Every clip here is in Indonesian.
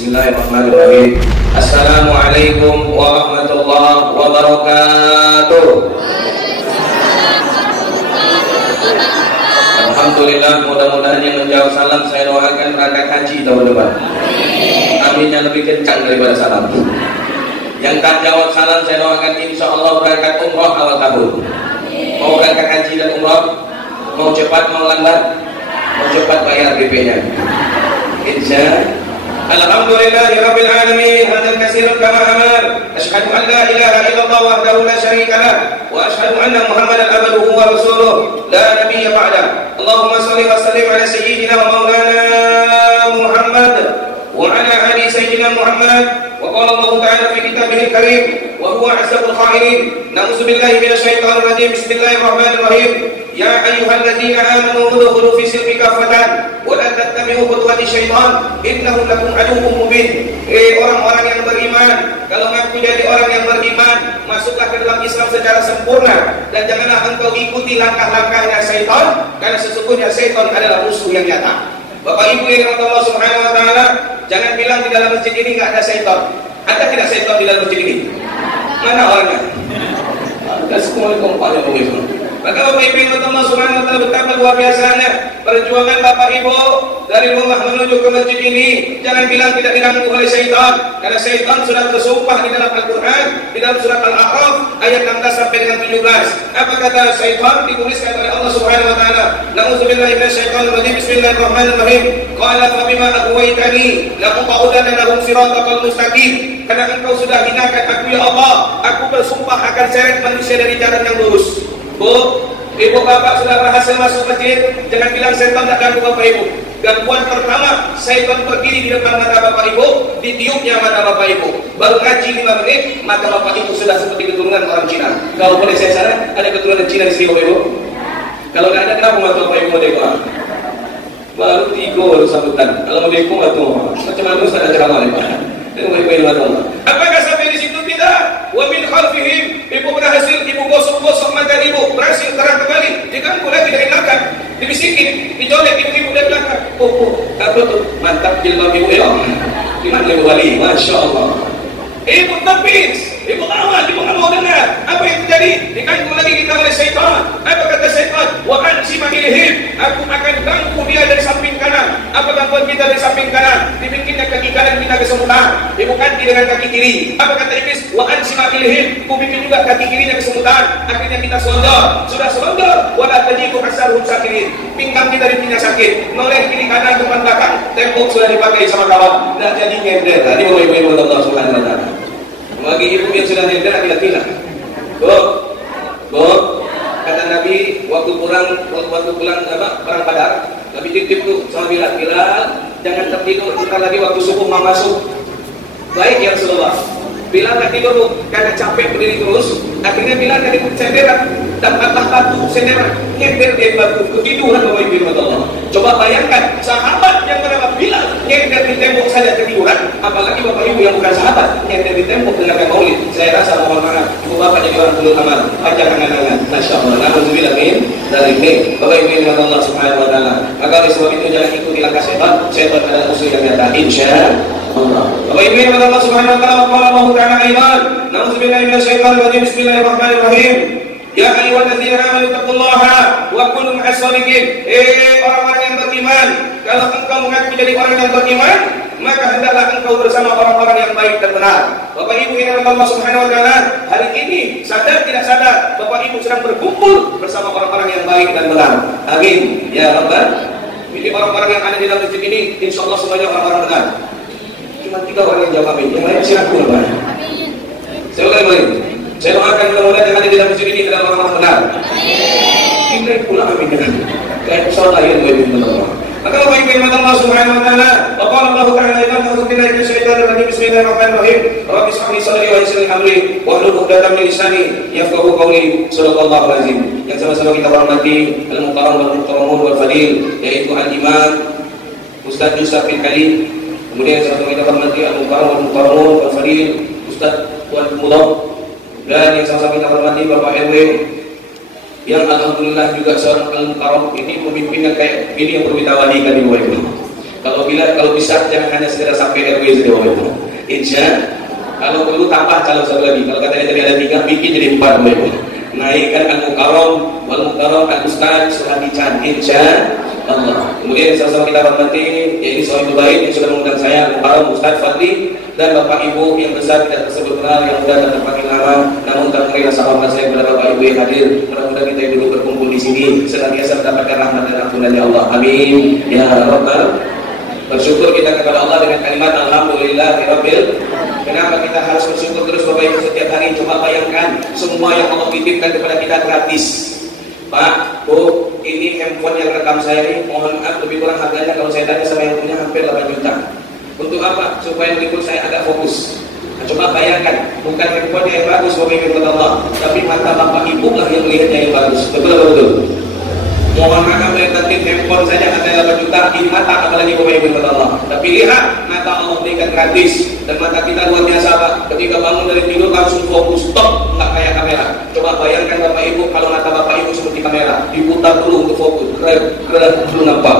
Bismillahirrahmanirrahim. Assalamualaikum warahmatullahi wabarakatuh. Alhamdulillah, mudah-mudahan yang menjawab salam saya doakan berangkat haji tahun depan. Aminnya lebih kencang daripada salam. Yang tak jawab salam saya doakan insya Allah berangkat umrah awal tahun. Mau berangkat haji dan umrah, mau cepat mau lambat, mau cepat bayar DP-nya. Insya Alhamdulillahi Rabbil Alamin. Hamdan katsiran kama amar. Asyhadu an la ilaha illallah wahdahu la syarika lah wa asyhadu anna Muhammadan abduhu wa rasuluh la nabiyya ba'da. Allahumma shalli wa sallim ala sayyidina wa maulana Muhammad wa ala ali sayyidina Muhammad. وقال الله تعالى في كتابه الكريم وهو أصدق القائلين نعوذ بالله من الشيطان الرجيم بسم الله الرحمن الرحيم يا أيها الذين آمنوا ادخلوا في السلم كافة ولا تتبعوا خطوات الشيطان إنه لكم عدو مبين. Orang-orang yang beriman, kalau ngaku jadi orang yang beriman, masuklah ke dalam Islam secara sempurna dan janganlah engkau ikuti langkah-langkahnya syaitan, karena sesungguhnya syaitan adalah musuh yang nyata. Bapak Ibu yang dirahmati Allah Subhanahu wa taala, jangan bilang di dalam masjid ini enggak ada syaitan. Ada tidak syaitan di dalam masjid ini? Mana orangnya? Ada semua kompanya begitu. Maka Bapak Ibu yang dirahmati Allah Subhanahu wa taala, betapa luar biasanya perjuangan Bapak Ibu dari rumah menuju ke masjid ini. Jangan bilang tidak diganggu oleh syaitan, karena syaitan sudah bersumpah di dalam Al-Qur'an, di dalam surat Al-A'raf ayat 16 sampai dengan 17. Apa kata syaitan? Dituliskan oleh Allah Subhanahu wa taala. Na'udzubillahi minasyaitonir rajim. Bismillahirrahmanirrahim. Qala fa bima aghwaytani la aqudanna lahum siratal mustaqim. Karena engkau sudah hinakan aku ya Allah, aku bersumpah akan seret manusia dari jalan yang lurus. Bu, ibu bapak sudah berhasil masuk masjid, jangan bilang setan tak ganggu bapak ibu. Gangguan pertama, setan berdiri di depan mata bapak ibu, ditiupnya mata bapak ibu. Baru ngaji 5 menit, mata bapak ibu sudah seperti keturunan orang Cina. Kalau boleh saya saran, ada keturunan Cina di sini bapak ibu? Kalau tidak ada, kenapa mata bapak ibu mau deko? Baru 3 baru sambutan. Kalau mau deko, macam mana Ustaz ada ceramah nih Pak? Apakah sampai di situ? Tidak. Wa min khalfihim, ibu berhasil, ibu gosok-gosok mata ibu, berhasil terang kembali, diganggu lagi dari belakang, dibisikin, dijolek ibu-ibu dari belakang. Apa tuh? Mantap jilbab ibu ya. Gimana ibu wali? Masya Allah. Ibu tapis, ibu awal, ibu nggak mau dengar. Apa yang terjadi? Diganggu lagi kita oleh syaitan. Apa kata syaitan? Wa ansi mahilihim, aku akan ganggu dia dari samping kanan. Apa gangguan kita dari samping kanan? Dibikinnya kaki kanan kita kesemutan, ibu ganti dengan kaki kiri. Apa kata iblis? Wa ansi mahilihim, aku bikin juga kaki kirinya kesemutan. Akhirnya kita selonjor, sudah selonjor. Wala tajidu asaruhum sakirin, pinggang kita dipinya sakit, noleh kiri kanan depan belakang, tembok sudah dipakai sama kawan, dan jadi nyender. Tadi bapak ibu Allah Subhanahu wa taala. Bagi ibu yang sudah nyender, tidak. Bu, kata Nabi waktu pulang perang Badar, Nabi titip tuh sama Bilal, jangan tertidur, sebentar lagi waktu subuh mau masuk. Baik ya Rasulullah. Bilal tak tidur bu, karena capek berdiri terus. Akhirnya Bilal tadi senderan, dapatlah batu senderan, nyender dia batu, ketiduran bapak ibu Allah. Coba bayangkan sahabat yang bernama Bilal nyender di tembok saja ketiduran, apalagi bapak ibu yang bukan sahabat nyender di tembok dengan maulid. Saya rasa mohon maaf, ibu bapak jadi orang penuh amal, ajar angan-angan. Masya Allah, alhamdulillah dari ini bapak ibu yang Allah Subhanahu wa taala. Maka oleh sebab itu jangan ikuti langkah setan. Setan adalah musuh yang nyata. Insyaallah. Bapak ibu yang Allah Subhanahu wa taala, qala Allah ta'ala aidan, na'udzubillahi minasyaitonir rajim. Bismillahirrahmanirrahim. Ya ayyuhalladzina amanu taqullaha wa kunu ma'as shadiqin. Orang-orang yang beriman, kalau engkau mengaku jadi orang yang beriman, maka hendaklah engkau bersama orang-orang yang baik dan benar. Bapak ibu yang Allah Subhanahu wa taala, hari ini sadar tidak sadar Bapak ibu sedang berkumpul bersama orang-orang yang baik dan benar. Amin ya rabbal. Jadi orang-orang yang ada di dalam masjid ini insyaallah semuanya orang-orang benar. Cuma 3 orang yang jawab amin. Yang lain silakan Bapak. Saya ulangi lagi. Saya doakan mudah-mudahan yang ada di dalam masjid ini adalah orang-orang benar. Kita pula amin dengan kayak pesawat air dari Allah. Maka Bapak Ibu yang Allah Subhanahu wa taala, qala Allah ta'ala aidan a'udzubillahi minasyaitonir rajim. Bismillahirrahmanirrahim. Rabbi shrah li sadri wa yassir li amri wahlul 'uqdatam min lisani yafqahu qawli. Shadaqallahu alazim. Yang sama-sama kita hormati al-muhtaram wal muhtaramun wal fadil, yaitu al-Imam Ustaz Yusuf bin Kalim. Kemudian sama-sama kita hormati al-muhtaram wal muhtaramun wal fadil, Ustaz wal Mudhaf. Dan yang sama-sama kita hormati Bapak RW yang alhamdulillah juga seorang al-mukarram. Ini pemimpinnya kayak ini yang berbeda wali kan Ibu Ibu. Kalau bisa jangan hanya sekedar sampai RW saja Bapak Ibu. Insya kalau perlu tambah calon satu lagi. Kalau katanya tadi ada 3, bikin jadi 4 Bapak Ibu. Naikkan al-mukarram wal mukarram al-ustaz Suhadi-Chan insya Allah. Kemudian sama-sama kita hormati yaitu Sohibul Bait yang sudah mengundang saya al-mukarram Ustaz Fadli dan Bapak Ibu yang besar tidak tersebut kenal yang sudah datang makin lama, namun tak mengenai rasa hormat saya kepada Bapak Ibu yang hadir. Mudah-mudahan kita yang dulu berkumpul di sini senantiasa mendapatkan rahmat dan ampunan ya Allah. Amin ya rabbal. Bersyukur kita kepada Allah dengan kalimat alhamdulillahirabbil. Kenapa kita harus bersyukur terus Bapak Ibu setiap hari? Coba bayangkan semua yang Allah titipkan kepada kita gratis. Pak, Bu, ini handphone yang rekam saya ini, mohon maaf lebih kurang harganya kalau saya tanya sama yang punya hampir 8 juta. Untuk apa? Supaya berikut saya agak fokus. Nah, coba bayangkan, bukan handphone yang bagus Bapak Ibu kepada Allah, tapi mata Bapak Ibu lah yang melihatnya yang bagus. Betul atau betul? Mohon maaf tentang handphone saja ada 8 juta di mata, apalagi Bapak Ibu kepada Allah. Tapi lihat, mata Allah berikan gratis dan mata kita luar biasa Pak. Ketika bangun dari tidur langsung fokus, stop, nggak kayak kamera. Coba bayangkan Bapak Ibu kalau mata Bapak Ibu seperti kamera, diputar dulu untuk fokus, gerak dulu nampak.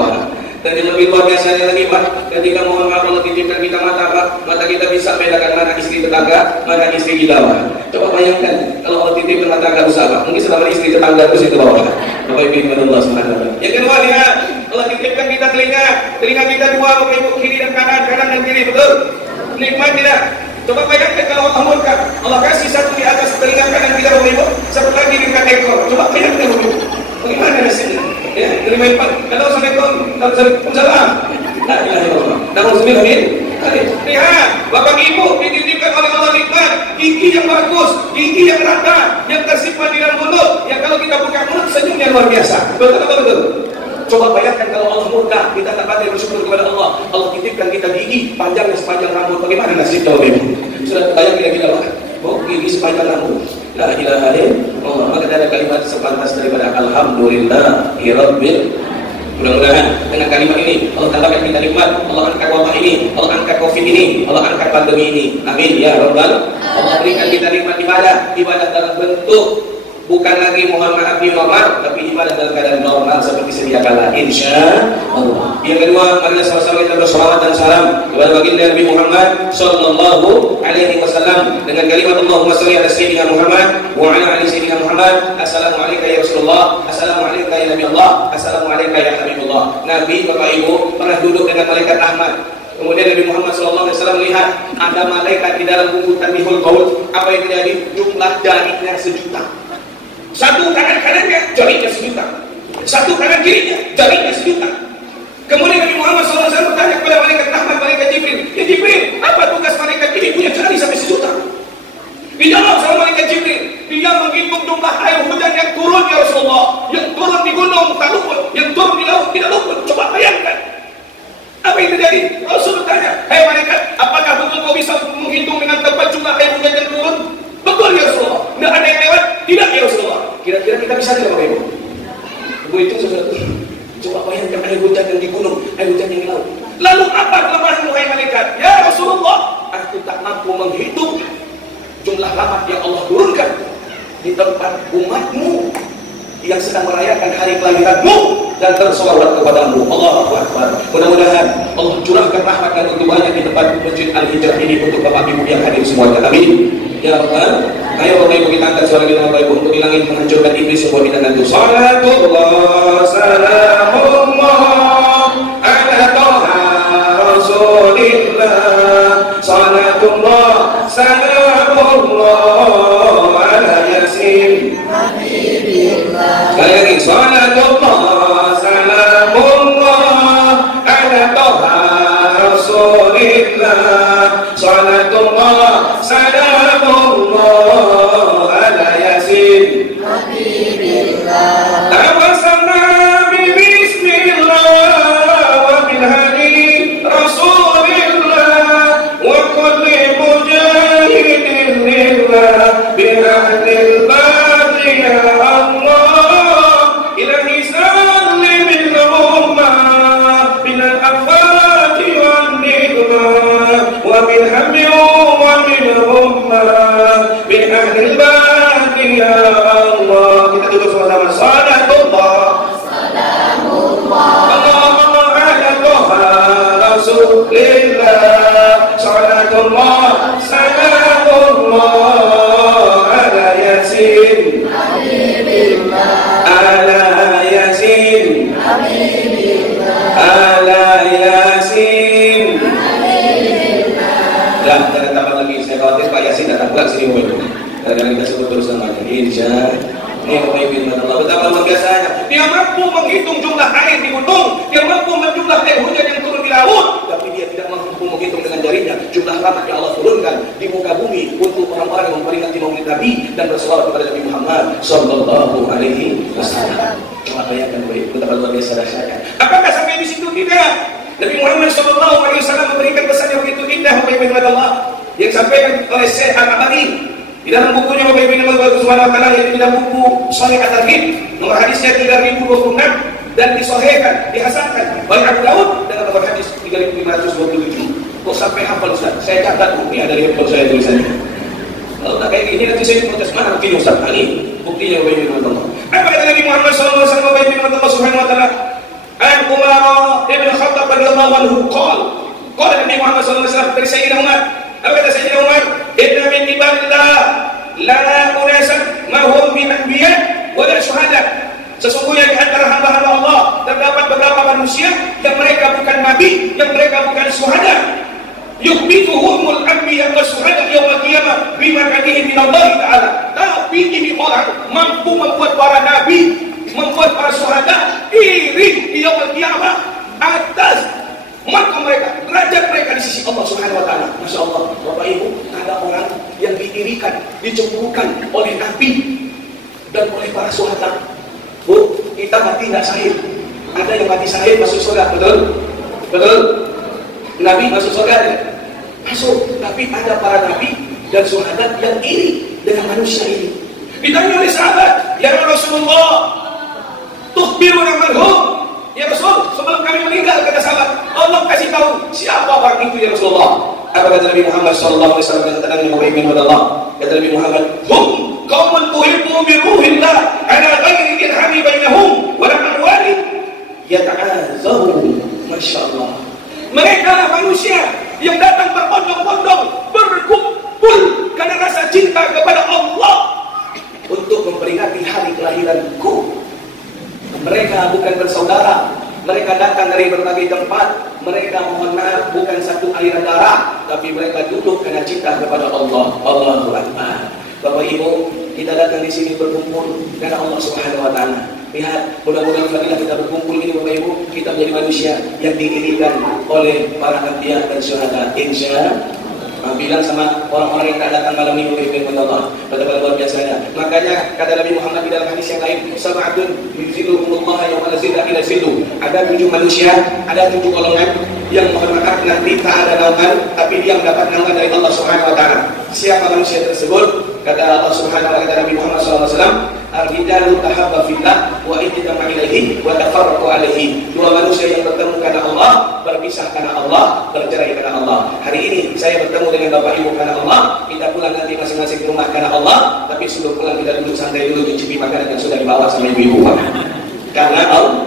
Dan yang lebih luar biasanya lagi Pak, ketika mohon maaf Allah titipkan kita mata Pak, mata kita bisa bedakan mana istri tetangga, mana istri kita Pak. Coba bayangkan kalau Allah titipkan mata agak usah Pak, mungkin selama istri tetangga terus itu bawah. Bapak Ibu Allah Subhanahu. Yang kedua lihat, Allah titipkan kita telinga kita dua Bapak Ibu, kiri dan kanan dan kiri, betul? Nikmat tidak? Coba bayangkan kalau Allah murka, Allah kasih satu di atas telinga kanan kita Bapak Ibu, satu lagi di dekat ekor. Coba bayangkan Bapak Ibu, bagaimana nasibnya? Ya, terima kasih. Assalamualaikum. Waalaikumsalam. La ilaha illallah. Amin. Lihat, Bapak Ibu dititipkan oleh Allah nikmat, gigi yang bagus, gigi yang rata, yang tersimpan di dalam mulut. Ya kalau kita buka mulut senyumnya luar biasa. Betul. Coba bayangkan kalau Allah murka, kita tak pandai bersyukur kepada Allah. Allah titipkan kita gigi panjangnya sepanjang rambut. Bagaimana nasib Bapak Ibu? Sudah terbayang kira-kira Pak? Gigi sepanjang rambut. La ilaha illallah. Maka ada kalimat sepantas daripada alhamdulillahirabbil. Mudah-mudahan dengan kalimat ini Allah tambahkan kita nikmat, Allah angkat wabah ini, Allah angkat covid ini, Allah angkat pandemi ini. Amin ya rabbal. Allah berikan kita nikmat ibadah dalam bentuk bukan lagi mohon maaf di nomor, tapi ibadah dalam keadaan normal seperti sedia kala insya Allah. Yang kedua, mari sama-sama kita bersalawat dan salam kepada baginda Nabi Muhammad sallallahu alaihi wasallam dengan kalimat Allahumma shalli ala sayyidina Muhammad wa ala ali sayyidina Muhammad. Assalamu alayka ya Rasulullah, assalamu alayka ya Nabi Allah, assalamu alayka ya Habibullah. Nabi Bapak Ibu pernah duduk dengan malaikat Ahmad. Kemudian Nabi Muhammad SAW melihat ada malaikat di dalam gungutan Mihul Qaul. Apa yang terjadi? Jumlah jaringnya 1.000.000. Satu kanan-kanannya jaringnya 1.000.000. Satu kanan kirinya jaringnya 1.000.000. Kemudian Nabi Muhammad SAW bertanya kepada malaikat Rahmat, malaikat Jibril, ya Jibril, apa tugas malaikat ini punya jari sampai 1.000.000? Dijawab sama malaikat Jibril, dia menghitung jumlah air hujan yang turun ya Rasulullah, yang turun di gunung tak luput, yang turun di laut tidak luput. Coba bayangkan apa yang terjadi. Rasul bertanya, hai malaikat, apakah betul kau bisa menghitung dengan tepat jumlah air hujan yang turun? Betul ya Rasulullah. Tidak ada yang lewat? Tidak ya Rasulullah. Kira-kira kita bisa tidak Bapak Ibu? Begitu sesuatu. Coba bayangkan air hujan yang di gunung, air hujan yang di laut. Lalu apa kelemahanmu hai malaikat? Ya Rasulullah, aku tak mampu menghitung jumlah rahmat yang Allah turunkan di tempat umatmu yang sedang merayakan hari kelahiranmu dan tersolawat kepadamu. Allahu Akbar. Mudah-mudahan Allah curahkan rahmat dan banyak di tempat Masjid Al-Hijrah ini untuk Bapak Ibu yang hadir semuanya. Amin. Ya Rabbal. Ayo Bapak Ibu kita angkat suara kita Bapak Ibu untuk hilangin menghancurkan iblis sebuah bid'ah itu. Salatullah salamullah ala toha rasulillah. Salatullah salamullah ala yasin habibillah. Sekali lagi. Salatullah salamullah ala toha rasulillah. Salatullah salamullah ala yasin habibillah. Tawassalna bi bismillah wa bil hadi rasulillah wa kulli mujahidin lillah bi ahdil baqi ya Allah ilahi sallim bil ummah bil afati wan nikmah wa bil hamdi wa bil ummah bi ahdil baqi ya Allah. Kita duduk sama-sama. Salatullah salamullah Allahumma ala toha Rasulillah, salatullah salamullah ala Yasin ala Yasin ala Yasin. Dah, jangan tambah lagi, saya khawatir Pak Yasin datang pulang sini mobil. Kadang-kadang kita sebut terus namanya Insya Allah. Betapa luar biasanya. Dia mampu menghitung jumlah air di gunung, dia mampu menjumlah air hujan yang turun di laut, tapi dia tidak mampu menghitung dengan jarinya jumlah rahmat yang Allah turunkan di muka bumi untuk orang-orang yang memperingati Maulid Nabi dan berselawat kepada Nabi Muhammad sallallahu alaihi wasallam. Coba bayangkan betapa luar biasa dahsyatnya. Apakah sampai di situ tidak? Nabi Muhammad sallallahu alaihi wasallam memberikan pesan yang begitu indah kepada Allah yang disampaikan oleh Syekh Al-Albani di dalam bukunya Bapak Ibu yang Allah Subhanahu wa taala, yaitu dalam buku Sahih At-Targhib nomor hadisnya 3026 dan disahihkan, dihasankan oleh Abu Daud dengan nomor hadis 3527. Kok sampai hafal Ustaz? Saya catat bukunya dari handphone saya tulisannya. Kalau tak kayak gini nanti saya protes, mana buktinya Ustaz? Ini buktinya Bapak Ibu yang Allah. Apa kata Nabi Muhammad sallallahu alaihi wasallam Bapak Ibu yang Allah Subhanahu wa taala? An Umar ibn Khattab radhiyallahu anhu qala Nabi Muhammad sallallahu alaihi wasallam dari Sayyidina Umar. Apa kata Sayyidina Umar? Inna min ibadillah la unasan ma hum bi anbiya wa la syuhada. Sesungguhnya di antara hamba-hamba Allah terdapat beberapa manusia yang mereka bukan nabi, yang mereka bukan syuhada. Yukhbituhumul anbiya wa syuhada yaumil qiyamah bima kadihim min Allah taala. Tapi ini orang mampu membuat para nabi, membuat para syuhada iri di yaumil qiyamah atas maka mereka, derajat mereka di sisi Allah Subhanahu wa taala. Masya Allah, Bapak Ibu, ada orang yang diirikan, dicemburukan oleh Nabi dan oleh para syuhada. Bu, kita mati tidak syahid. Ada yang mati syahid masuk surga, betul? Betul? Nabi masuk surga ya? Masuk, tapi ada para nabi dan syuhada yang iri dengan manusia ini. Ditanya oleh sahabat, ya Rasulullah, tukhbiruna man hum? Ya Rasul, sebelum kami meninggal, kata sahabat, Allah kasih tahu siapa orang itu ya Rasulullah. Apa kata Nabi Muhammad sallallahu alaihi wasallam dan tenang yang Allah? Kata Nabi Muhammad, hum qaumun tuhibbu bi ruhillah ala ghairi dirhami bainahum wa la amwali yata'azzahu. Masyaallah. Mereka manusia yang datang berbondong-bondong berkumpul karena rasa cinta kepada Allah untuk memperingati hari kelahiranku. Mereka bukan bersaudara, mereka datang dari berbagai tempat, mereka mohon maaf bukan satu aliran darah, tapi mereka duduk karena cinta kepada Allah. Allahu Akbar. Bapak Ibu, kita datang di sini berkumpul karena Allah Subhanahu wa taala. Lihat, mudah-mudahan bila kita berkumpul ini Bapak Ibu, kita menjadi manusia yang diirikan oleh para anbiya dan syuhada. Insyaallah. Bilang sama orang-orang yang tak datang malam minggu dengan Allah, betapa luar biasanya. Makanya kata Nabi Muhammad di dalam hadis yang lain, sab'atun yuzilluhumullah yawma la zilla illa zilluh. Ada 7 manusia, ada 7 golongan yang mohon maaf nanti tak ada naungan, tapi dia mendapat naungan dari Allah Subhanahu wa taala. Siapa manusia tersebut? Kata Allah Subhanahu wa taala, kata Nabi Muhammad sallallahu alaihi wasallam, ar-rijalu tahabba fillah wa ittama ilaihi wa tafarraqu alaihi. 2 manusia yang bertemu karena Allah, berpisah karena Allah, bercerai karena Allah. Hari ini saya bertemu dengan Bapak Ibu karena Allah, kita pulang nanti masing-masing ke rumah karena Allah, tapi sebelum pulang kita duduk santai dulu mencicipi makanan yang sudah dibawa sama ibu-ibu. Karena Allah.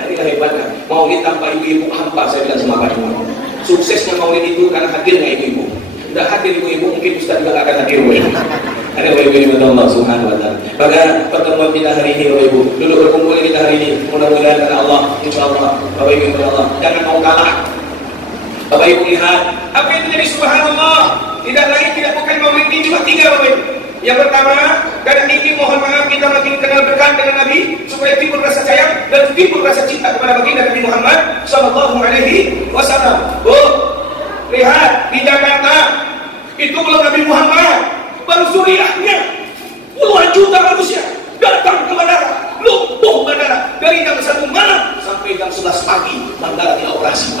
Ini hebatnya. Maulid tanpa ibu-ibu hampa, saya bilang sama Pak Ibu. Suksesnya Maulid itu karena hadirnya ibu-ibu. Tidak hadir ibu-ibu, mungkin Ustaz juga akan hadir. Ada ibu-ibu Allah Subhanahu wa taala. Pada pertemuan kita hari ini, Bapak Ibu, dulu berkumpul kita hari ini, mudah-mudahan karena Allah, insyaallah, Bapak Ibu Allah, jangan mau kalah. Bapak Ibu lihat, apa yang terjadi subhanallah. Tidak lagi, tidak bukan Maulid ini cuma 3 Bapak Ibu. Yang pertama, karena ini mohon maaf kita makin kenal dekat dengan Nabi supaya timbul rasa sayang dan timbul rasa cinta kepada baginda Nabi Muhammad sallallahu alaihi wasallam. Lihat di Jakarta itu belum Nabi Muhammad, baru zuriatnya puluhan juta manusia datang ke bandara, lumpuh bandara dari jam 1 malam sampai jam 11 pagi bandara dioperasi.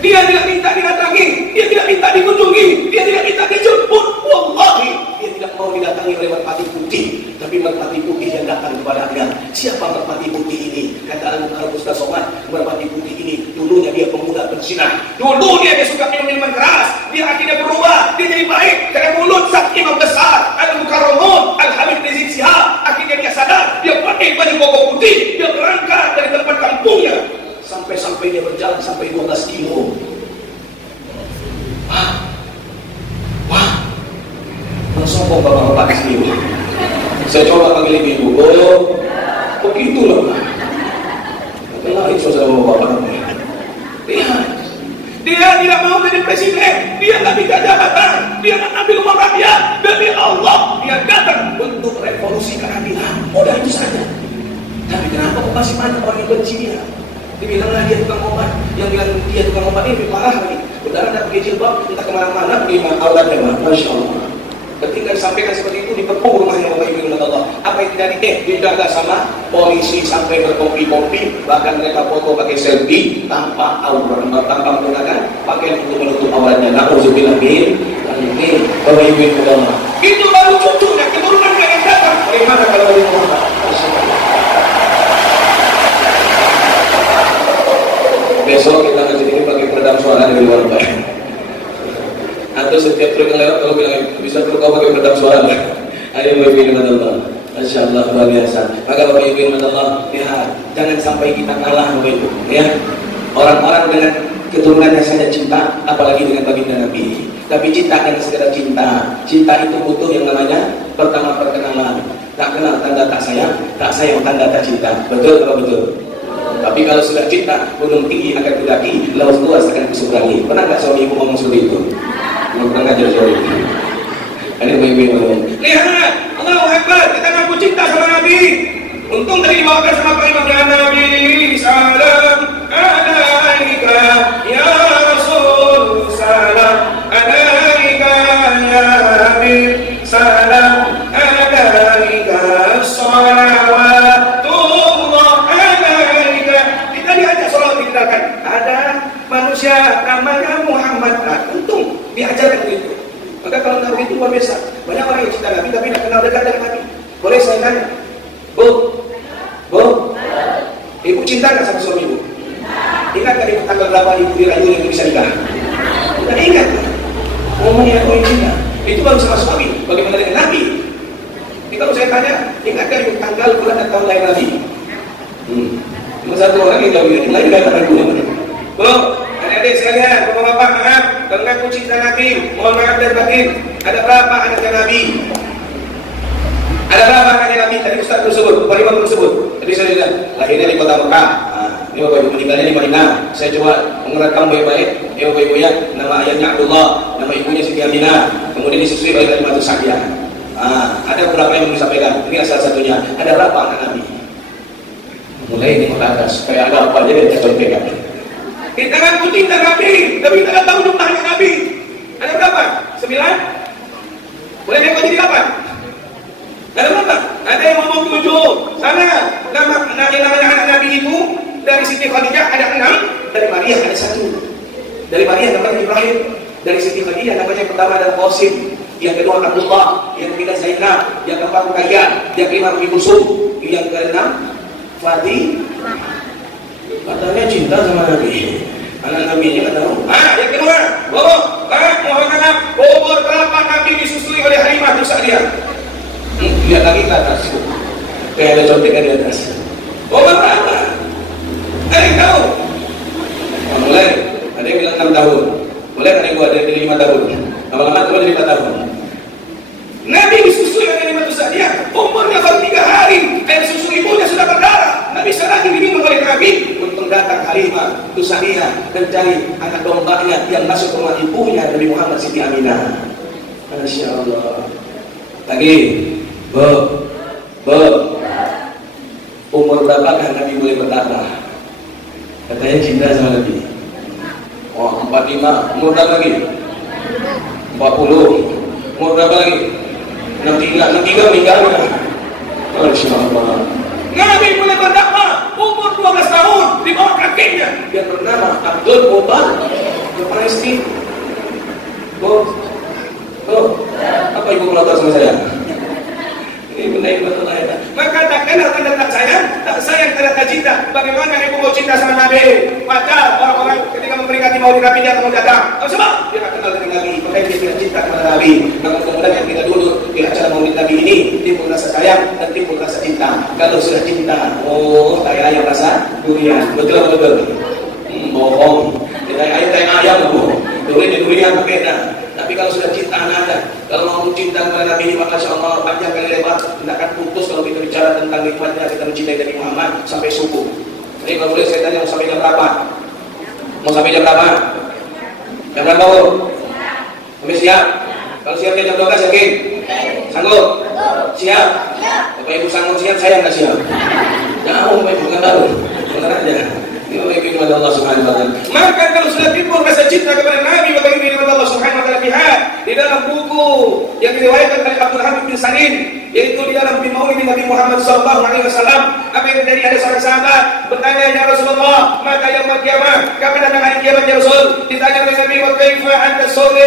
Dia tidak minta didatangi, dia tidak minta dikunjungi, dia tidak minta dijemput. Wallahi, dia tidak mau didatangi oleh merpati putih, tapi merpati putih yang datang kepada dia. Siapa merpati putih ini? Kata Al-Mukarram Ustaz Somad, merpati putih ini dulunya dia pemuda berzina. Dulu dia suka minum-minuman keras, dia akhirnya berubah, dia jadi baik karena mulut sang imam besar Al-Mukarramun Al-Habib Rizik Sihab. Akhirnya dia sadar, dia pakai baju koko putih, dia berangkat dari tempat kampungnya Sampai-sampai dia berjalan sampai 12 kilo. Wah, langsung kok bapak-bapak di sini. Saya coba panggil ibu, kok gitu loh? Kenapa itu saudara bapak-bapak? Lihat, dia tidak mau jadi presiden, dia nggak minta jabatan, dia nggak ambil uang rakyat. Demi Allah, dia datang untuk revolusi keadilan. Udah itu saja. Tapi kenapa kok masih banyak orang yang benci dia? Dibilanglah dia tukang obat, yang bilang dia tukang obat ini lebih parah lagi. Udah ada pakai jilbab, entah kemana-mana, bagaimana auratnya, Masya Allah. Ketika disampaikan seperti itu, dipekuk rumahnya Bapak Ibu Allah. Apa yang terjadi? Dijaga sama polisi sampai berkopi-kopi, bahkan mereka foto pakai selfie tanpa aurat, tanpa menggunakan pakaian untuk menutup auratnya. Nauzubillah min ini Bapak Ibu Allah. Itu baru cucunya, keturunan yang datang. Bagaimana kalau dari Muhammad? Besok kita ngaji ini pakai peredam suara dari luar baik. Atau setiap truk yang lewat kalau bilang bisa truk kau pakai peredam suara. Ada Bapak Ibu Allah. Masya Allah luar biasa. Maka Bapak Ibu Allah, lihat, jangan sampai kita kalah Bapak Ibu. Ya, orang-orang dengan keturunannya saja cinta, apalagi dengan baginda Nabi. Tapi cinta kan sekedar cinta. Cinta itu butuh yang namanya pertama perkenalan. Tak kenal tanda tak sayang tanda tak cinta. Betul atau betul? Tapi kalau sudah cinta, gunung tinggi akan kudaki, laut luas akan kuseberangi. Pernah nggak suami ibu ngomong seperti itu? Pernah nggak jauh-jauh itu? Ini baik-baik ngomong. Lihat, Allahu Akbar, kita ngaku cinta sama Nabi. Untung tadi dibawakan sama Pak Imam ya Nabi. Salam alaika ya Rasul, salam alaika ya Habib, salam alaika salawat. Ada manusia namanya Muhammad, untung diajarkan begitu. Maka kalau tahu itu luar biasa. Banyak orang yang cinta Nabi tapi tidak kenal dekat dengan Nabi. Boleh saya tanya, Bu, ibu cinta nggak sama suami ibu? Ingat kan ibu tanggal berapa ibu dirayu yang bisa nikah? Tidak ingat kan? Ngomongnya kau cinta, itu baru sama suami. Bagaimana dengan Nabi? Jadi kalau saya tanya, ingat kan ibu tanggal bulan dan tahun lahir Nabi? Satu orang yang tahu ini lagi datang ke rumah. Bro, adik-adik sekalian, bapak-bapak, maaf, mengaku cinta Nabi, mohon maaf dan batin. Ada berapa anaknya Nabi? Ada berapa anaknya Nabi? Tadi Ustaz tersebut, Pak Imam tersebut. Tadi saya lihat, lahirnya di kota Mekah. Ini bapak ibu meninggalnya di Madinah. Saya coba mengerekam baik-baik. Ya bapak ibu ya, nama ayahnya Abdullah, nama ibunya Siti Aminah. Kemudian disusui oleh Kalimatus Sa'diyah. Ada beberapa yang disampaikan. Ini salah satunya. Ada berapa anak Nabi? Mulai ini ke atas, kayak ada apa aja dia coba pegang. Kita kan cinta Nabi, tapi kita tak tahu jumlahnya Nabi. Ada berapa? 9? Boleh nengok jadi 8? Ada berapa? Ada yang ngomong 7. Sana, namanya anak Nabi itu dari Siti Khadijah ada 6, dari Maria ada 1. Dari Maria namanya Ibrahim, dari Siti Khadijah namanya yang pertama adalah Qasim, yang kedua Abdullah, yang ketiga Zainab, yang keempat Ruqayyah, yang kelima Ummu Kulsum, yang keenam Fatih. Katanya cinta sama Nabi. Anak Nabi ini kata, yang kedua, mohon maaf, bobor berapa Nabi disusui oleh Halimah Sa'diyah? Lihat lagi ke atas. Kayak ada contekan di atas. Bobor berapa? Ada yang tahu? Mulai, ada yang bilang 6 tahun. Mulai ada yang buat dari 5 tahun. Lama-lama itu jadi 4 tahun. Nabi disusui oleh Halimah Sa'diyah, umurnya baru 3 hari, air susu ibunya sudah berdarah. Nabi lagi diminum oleh Nabi. Untung datang Halimah Sa'diyah dan cari anak dombanya yang masuk rumah ibunya Nabi Muhammad Siti Aminah. Masya Allah. Lagi, umur berapakah Nabi boleh berdarah? Katanya cinta sama Nabi. 45. Umur berapa lagi? 40. Umur berapa lagi? 63 meninggal. Masya Allah. Nabi mulai berdakwah umur 12 tahun di bawah kakinya yang bernama Abdul Muttalib ke Palestina. Apa ibu mau tahu sama saya? Ini benar betul ayat. Maka tak kenal tanda tak sayang tanda tak cinta. Bagaimana ibu mau cinta sama Nabi? Maka orang-orang ketika memperingati maulid Nabi dia akan datang. Sebab dia tak kenal dengan Nabi, makanya dia tidak cinta kepada Nabi. Maka kemudian yang kita dulu di acara maulid Nabi ini timbul rasa sayang dan timbul rasa cinta. Kalau sudah cinta, kayak ayam rasa durian. Betul atau betul? bohong. Kita ayam bu, durian berbeda. Tapi kalau sudah cinta ada, kalau mau cinta kepada Nabi maka Masya Allah panjang kali lebar, tidak akan putus kalau kita bicara tentang nikmatnya kita mencintai Nabi Muhammad sampai subuh. Jadi kalau boleh saya tanya mau sampai jam berapa? Mau sampai jam berapa? Jam berapa? Sampai siap? Kalau siapnya jam 12 yakin? Sanggup? Siap? Bapak Ibu sanggup siap, saya nggak siap. Jauh, Bapak Ibu nggak tahu. Benar aja. Ini oleh kepada Allah Subhanahu Wa Taala. Maka kalau sudah timbul rasa cinta kepada Nabi, Bapak Ibu kepada Allah Subhanahu Wa Taala, lihat di dalam buku yang diriwayatkan oleh Abdul Hamid bin Salim, yaitu di dalam Maulid Nabi Muhammad Sallallahu Alaihi Wasallam. Apa yang terjadi? Ada seorang sahabat bertanya, ya Rasulullah, maka yaumul qiyamah, kapan datang hari kiamat ya Rasul? Ditanya oleh Nabi, wa kaifa anta sawli?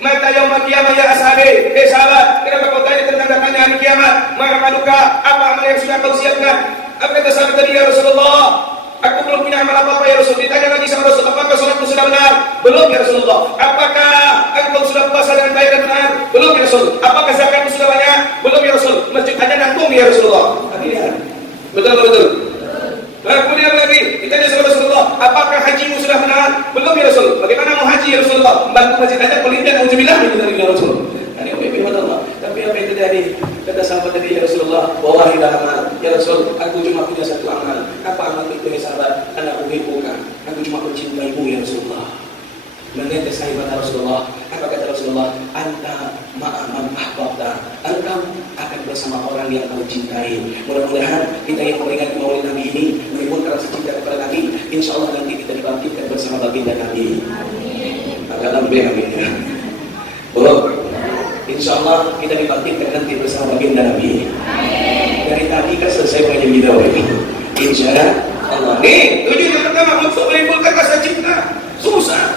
Mata yaumul qiyamah ya ashabi. Sahabat, kenapa kau tanya tentang datangnya hari kiamat? Ma'amaluka, apa amal yang sudah kau siapkan? Apa kata sahabat tadi, ya Rasulullah? Aku belum punya amal apa-apa ya Rasul. Ditanya lagi sama Rasul, apakah sholatmu sudah benar? Belum ya Rasulullah. Apakah engkau sudah puasa dengan baik dan benar? Belum ya Rasul. Apakah zakatmu sudah banyak? Belum ya Rasul. Masjid aja nanggung ya Rasulullah. Lihat. Betul. Nah, kemudian lagi ditanya sama Rasulullah, apakah hajimu sudah benar? Belum ya Rasul. Bagaimana mau haji ya Rasulullah? Membantu masjid aja pelintir, auzubillah min Rasul. Ini Allah. Tapi apa yang terjadi? Kata sahabat tadi, ya Rasulullah, wallahi la amal. Ya Rasul, aku cuma punya satu amal. Apa amal itu ya sahabat? Anak uhibbuka. Aku cuma mencintaimu ya Rasulullah. Mengenai sahabat Rasulullah, apa kata Rasulullah? Anta ma'aman ahbabta. Engkau akan bersama orang yang kau cintai. Mudah-mudahan kita yang memperingati Maulid Nabi ini menimbulkan rasa cinta kepada Nabi. Insya Allah nanti kita dibangkitkan bersama baginda Nabi. Amin. Amin. Insya Allah kita dibangkitkan nanti bersama baginda Nabi. Dari tadi kan selesai punya video ini. Insya Allah. Nih, tujuan yang pertama untuk menimbulkan rasa cinta. Susah,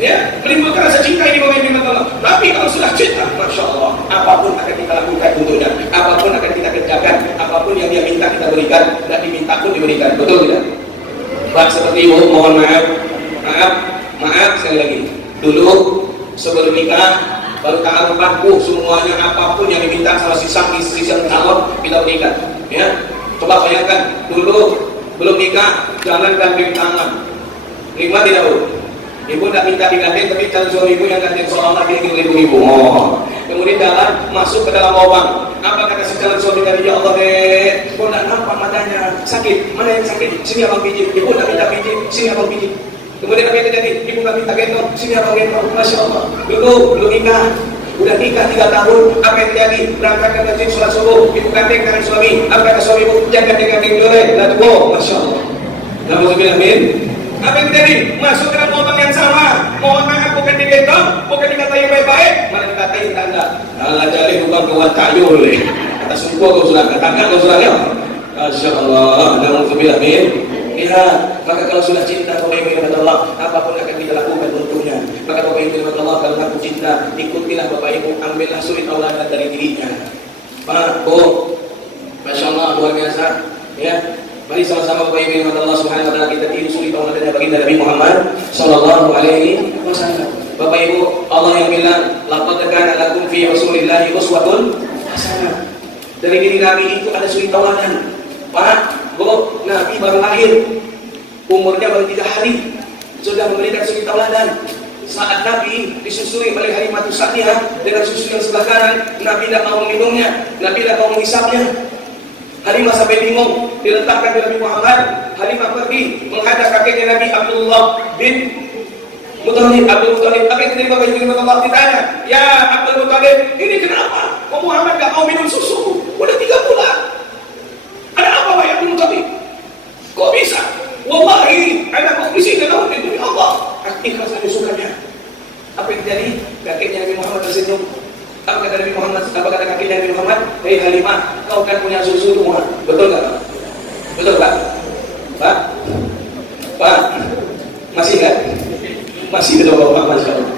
ya, menimbulkan rasa cinta ini bagaimana Allah. Tapi kalau sudah cinta, Masya Allah, apapun akan kita lakukan untuknya, apapun akan kita kerjakan, apapun yang dia minta kita berikan, dan diminta pun diberikan. Betul tidak? Pak, seperti itu, mohon maaf sekali lagi. Dulu sebelum nikah baru tanggal 40 semuanya apapun yang diminta sama si sang istri yang calon kita berikan. Ya, coba bayangkan dulu belum nikah jangan gandeng tangan. Nikmat tidak Bu? Ibu tidak minta digandeng tapi calon suami ibu yang gandeng seorang lagi ibu. Oh. Kemudian jalan masuk ke dalam lubang. Apa kata si calon suami tadi? Ya Allah deh, kok tidak nampak matanya sakit? Mana yang sakit? Sini abang pijit. Ibu tidak minta pijit, sini abang pijit. Kemudian apa yang terjadi? Ibu nggak minta gendong, sini abang gendong. Masya Allah. Dulu belum nikah, udah nikah 3 tahun. Apa yang terjadi? Berangkat ke masjid sholat subuh, ibu gandeng tangan suami. Apa kata suami ibu? Jangan gandeng dulu deh. Lalu Masya Allah. Alhamdulillah. Apa yang terjadi? Masuk ke dalam lubang yang sama. Mohon maaf, bukan digendong, bukan dikatain baik-baik, malah dikatain tanda. Allah jadi bukan kuat kayu deh. Kata suku kau sudah katakan kau sudah lihat. Masya Allah. Alhamdulillah. Ya, maka kalau sudah cinta kepada Allah, apapun akan kita lakukan untuknya. Maka Bapak Ibu kepada Allah, kalau aku cinta, ikutilah Bapak Ibu, ambillah suri tauladan dari dirinya. Pak, Bu, Masya Allah, luar biasa. Ya, mari sama-sama Bapak Ibu kepada Allah Subhanahu Wa Taala kita tiru suri tauladannya baginda Nabi Muhammad Sallallahu Alaihi Wasallam. Bapak Ibu, Allah yang bilang, laqad kana lakum fi Rasulillahi uswatun hasanah. Dari diri Nabi itu ada suri tauladan. Pak, Bu, Nabi baru lahir, umurnya baru 3 hari, sudah memberikan suri tauladan. Saat Nabi disusui oleh Halimatus Sa'diyah dengan susu yang sebelah kanan, Nabi tidak mau minumnya, Nabi tidak mau menghisapnya. Halimah sampai bingung, diletakkan di Nabi Muhammad. Halimah pergi menghadap kakeknya Nabi Abdullah bin Muttalib. Abdul Muttalib, apa yang terjadi Bapak Ibu Allah? Ditanya, ya Abdul Muttalib, ini kenapa? Kok Muhammad gak mau minum susu? Udah 3 bulan. Ada apa Pak Abdul Muttalib? Kok bisa? Wallahi, anak musisi dan Allah demi Allah. Ikhlas dan sukanya. Apa yang terjadi? Kakeknya Nabi Muhammad tersenyum. Apa kata Nabi Muhammad? Apa kata kakeknya Nabi Muhammad? Hei Halimah, kau kan punya susu semua. Betul nggak? Betul Pak? Pak? Masih kan? Masih betul Pak, Masya Allah.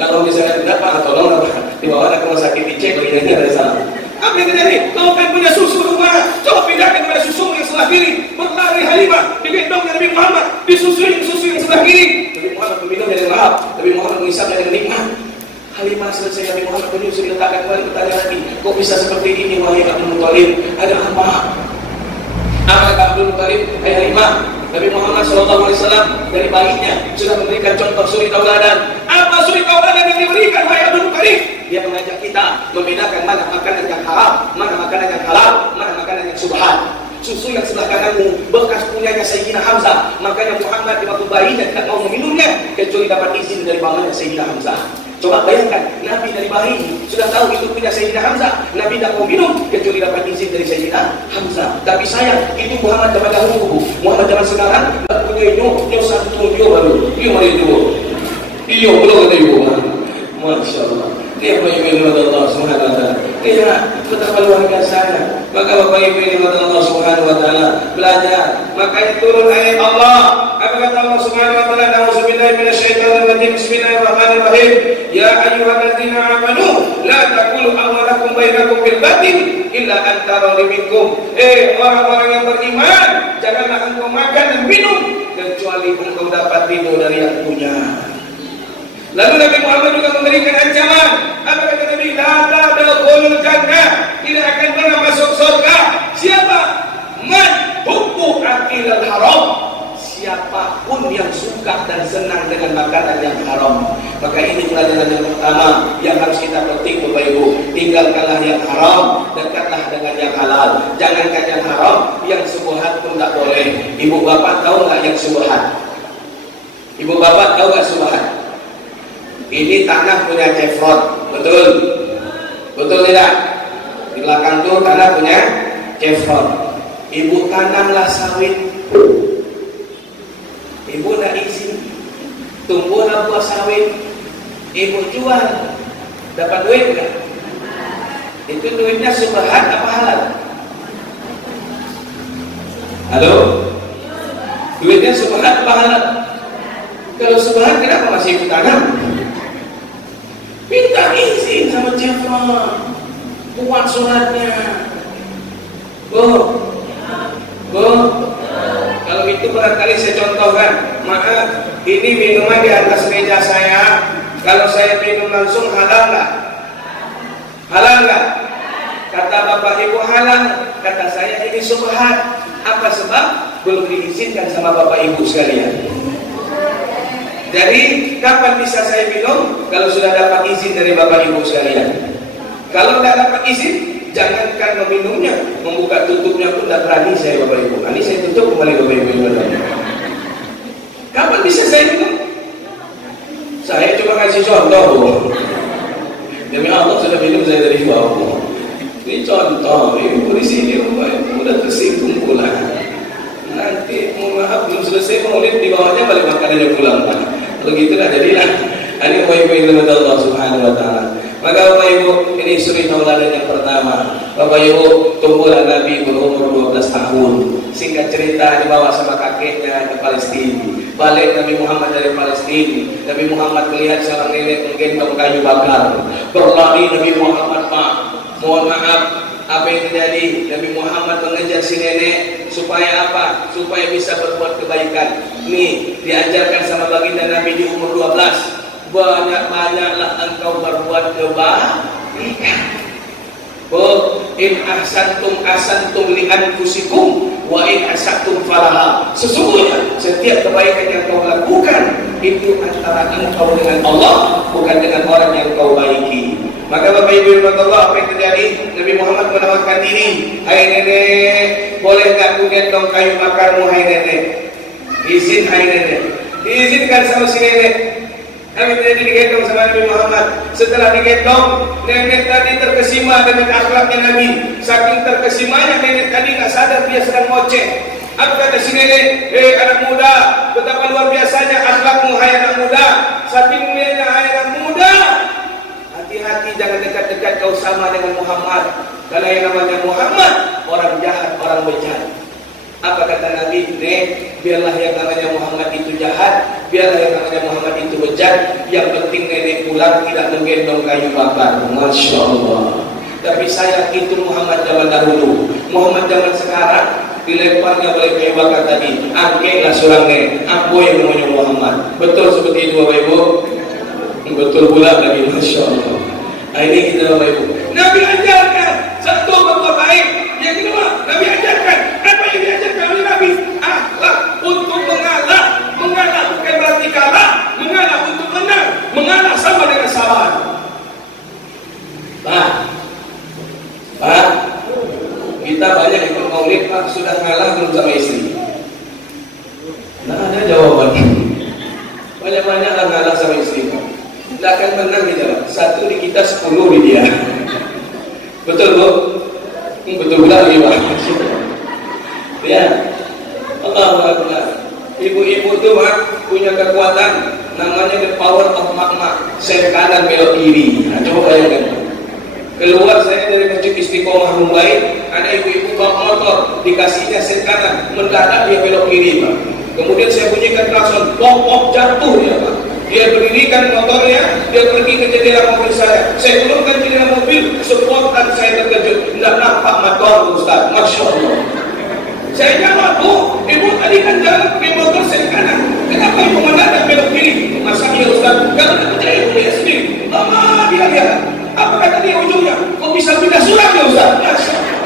Kalau misalnya tidak Pak, tolong dibawa ke rumah sakit dicek bagi ini ada salah. Apa yang terjadi? Kau kan punya susu rumah, coba pindahkan kepada susu yang sebelah kiri. Berlari Halimah, digendong Nabi Muhammad, disusui susu yang sebelah kiri. Nabi Muhammad meminum dengan lahap, Nabi Muhammad mengisapnya dengan nikmat. Halimah selesai Nabi Muhammad menyusui letakkan kembali bertanya lagi, kok bisa seperti ini wahai Abdul Muttalib? Ada apa? Apa kata Abdul Muttalib? Hai Halimah, Nabi Muhammad SAW dari bayinya sudah memberikan contoh suri tauladan. Apa suri tauladan yang diberikan wahai Abdul Karim? Dia mengajak kita membedakan mana makanan yang haram, mana makanan yang halal, mana makanan yang subhan. Susu yang sebelah kananmu bekas punyanya Sayyidina Hamzah, makanya Muhammad di waktu bayinya tidak mau meminumnya kecuali dapat izin dari pamannya Sayyidina Hamzah. Coba bayangkan, Nabi dari bayi sudah tahu itu punya Sayyidina Hamzah, Nabi tidak mau minum kecuali dapat izin dari Sayyidina Hamzah. Tapi sayang, itu Muhammad zaman dahulu. Muhammad zaman sekarang tidak punya nyo satu baru. Dia mari dulu. Dia belum ada ibu. Masya Allah. Dia punya Allah Subhanahu Wa Taala. Dia betapa luar biasanya. Maka Bapak Ibu Allah Subhanahu Wa Taala belajar. Maka turun ayat Allah. Apa kata Allah Subhanahu Wa Taala? Nauzubillahi minasyaitonir rajim. Bismillahirrahmanirrahim. Ya ayyuhalladzina amanu la taqulu amwalakum bainakum bil batil illa an tarawli minkum. Orang-orang yang beriman, janganlah engkau makan dan minum kecuali engkau dapat ridho dari yang punya. Lalu Nabi Muhammad juga memberikan ancaman. Apa kata Nabi? La tadkhulul jannah, tidak akan pernah masuk surga siapa? Man hubbu akilal haram, siapapun yang suka dan senang dengan makanan yang haram. Maka ini pelajaran yang pertama yang harus kita petik Bapak Ibu. Tinggalkanlah yang haram, dekatlah dengan yang halal. Jangankan yang haram, yang syubhat pun tak boleh. Ibu bapak tahu nggak yang syubhat? Ibu bapak tahu nggak syubhat? Ini tanah punya Chevron, betul? Betul tidak? Di belakang tuh tanah punya Chevron. Ibu tanamlah sawit. Ibu nak izin, tumbuhlah buah sawit. Ibu jual, dapat duit enggak? Itu duitnya subhan apa halal? Halo? Duitnya subhan apa halal? Kalau subhan kenapa masih ikut tanam? Minta izin sama Chevron, buat suratnya. Kalau itu barangkali saya contohkan. Maaf, ini minuman di atas meja saya. Kalau saya minum langsung halal nggak? Halal nggak? Kata bapak ibu halal. Kata saya ini subhan. Apa sebab? Belum diizinkan sama bapak ibu sekalian. Jadi kapan bisa saya minum? Kalau sudah dapat izin dari bapak ibu sekalian. Kalau tidak dapat izin, jangankan meminumnya, membuka tutupnya pun tidak berani saya bapak ibu. Ini saya tutup kembali bapak ibu. Kapan bisa saya minum? Saya cuma kasih contoh. Demi Allah sudah minum saya dari bawah. Ini contoh. Ibu di sini bapak ibu udah tersinggung pula. Nanti mohon maaf belum selesai maulid di bawahnya balik makanannya pulang Pak. Kalau gitu tidak jadilah. Ini Bapak Ibu yang dirahmati Allah Subhanahu Wa Taala. Maka Bapak Ibu ini suri tauladan yang pertama. Bapak Ibu tumbuhlah Nabi berumur 12 tahun. Singkat cerita dibawa sama kakeknya ke Palestina. Balik Nabi Muhammad dari Palestina. Nabi Muhammad melihat seorang nenek menggendong kayu bakar. Berlari Nabi Muhammad Pak. Mohon maaf. Apa yang terjadi? Nabi Muhammad mengejar si nenek supaya apa? Supaya bisa berbuat kebaikan. Nih, diajarkan sama baginda Nabi di umur 12. Banyak-banyaklah engkau berbuat kebaikan. In ahsantum li anfusikum wa in asatum falaha. Sesungguhnya setiap kebaikan yang kau lakukan itu antara engkau dengan Allah, bukan dengan orang yang kau baiki. Maka Bapak Ibu Allah, apa yang terjadi? Nabi Muhammad menawarkan diri. Hai nenek, boleh tak ku gendong kayu bakarmu hai nenek? Izin hai nenek. Diizinkan sama si nenek. Kami tadi digendong sama Nabi Muhammad. Setelah digendong, nenek tadi terkesima dengan akhlaknya Nabi. Saking terkesimanya nenek tadi tak sadar dia sedang ngoceh. Apa kata si nenek? Anak muda, betapa luar biasanya akhlakmu hai anak muda. Saking mulianya hai anak muda. Hati-hati jangan dekat-dekat kau sama dengan Muhammad. Karena yang namanya Muhammad orang jahat, orang bejat. Apa kata Nabi? Biarlah yang namanya Muhammad itu jahat, biarlah yang namanya Muhammad itu bejat. Yang penting nenek pulang tidak menggendong kayu bakar. Masya Allah. Tapi sayang itu Muhammad zaman dahulu. Muhammad zaman sekarang dilemparnya oleh kayu bakar tadi. Angkeklah surangnya. Aku yang namanya Muhammad. Betul seperti itu Bapak Ibu. Betul pula Nabi, Masya Allah. Ini kita Bapak Ibu. Nabi ajarkan satu berbuat baik. Yang kedua, Nabi ajarkan apa yang diajarkan oleh Nabi? Akhlak untuk banyak-banyaklah ngalah sama istri. Tidak akan menang kita. Satu di kita, 10 di dia. Betul bu? Betul pula lagi pak. Ya, Allah Akbar. Ibu-ibu itu mak punya kekuatan, namanya the power of mak-mak. Sen kanan belok kiri. Nah, coba bayangkan. Keluar saya dari Masjid Istiqomah Mumbai, ada ibu-ibu bawa motor, dikasihnya sen kanan, mendadak dia belok kiri pak. Kemudian saya bunyikan klakson, pop jatuh ya pak. Dia berdirikan motornya, dia pergi ke jendela mobil saya. Saya turunkan jendela mobil, spontan saya terkejut, tidak nampak motor Ustaz. Masya Allah. Saya jawab, bu, ibu tadi kan jalan pakai motor sen kanan, kenapa ibu mendadak belok kiri? Masa iya Ustaz? Karena percaya ibu dia sendiri. Lama dia lihat. Apa kata dia ujungnya? Kok bisa pindah surat ya Ustaz? Masya Allah.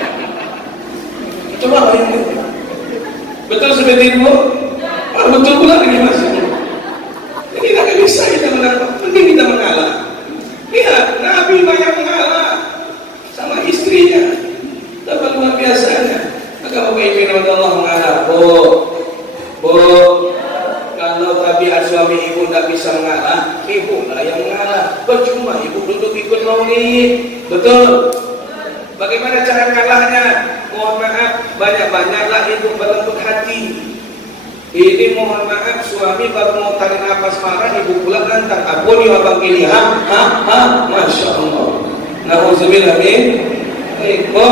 Coba bayangkan. Betul seperti itu? Betul pula lagi Mas. Jadi tidak bisa kita menang, penting kita mengalah. Lihat, Nabi banyak mengalah sama istrinya. Dapat luar biasanya. Maka Bapak Ibu Allah mengalah. Bu, kalau tabiat suami ibu tidak bisa mengalah, ibu lah yang mengalah. Percuma ibu duduk ikut maulid. Betul. Bagaimana cara mengalahnya? Mohon maaf, banyak-banyaklah ibu berlembut hati. Ini mohon maaf, suami baru mau tarik nafas marah, ibu pula hantar. Ampun ya abang ini, Masya Allah. Nauzubillah min. Ibu,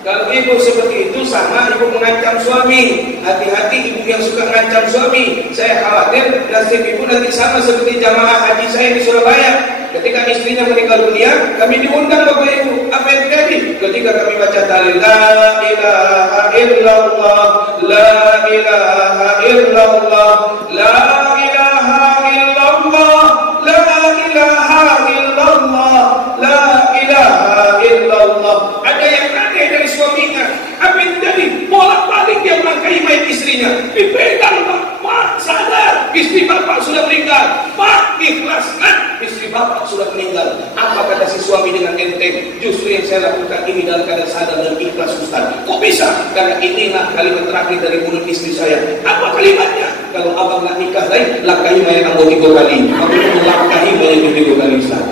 kalau ibu seperti itu sama ibu mengancam suami. Hati-hati ibu yang suka mengancam suami. Saya khawatir nasib ibu nanti sama seperti jamaah haji saya di Surabaya. Ketika istrinya meninggal dunia, kami diundang Bapak Ibu. Apa yang terjadi? Ketika kami baca tahlil, la ilaha illallah, la ilaha illallah, la ilaha illallah, la ilaha illallah, la ilaha illallah. Ada yang aneh dari suaminya. Apa yang terjadi? Bolak-balik dia melangkahi mayat istrinya. Dipegang Pak, sadar, istri bapak sudah meninggal. Pak, ikhlaskan, istri bapak sudah meninggal. Apa kata si suami dengan enteng? Justru yang saya lakukan ini dalam keadaan sadar dan ikhlas Ustaz. Kok bisa? Karena inilah kalimat terakhir dari mulut istri saya. Apa kalimatnya? Kalau abang nak nikah lain, langkahi mayat ambo 3 kali. Aku melangkahi mayat 3 kali Ustaz.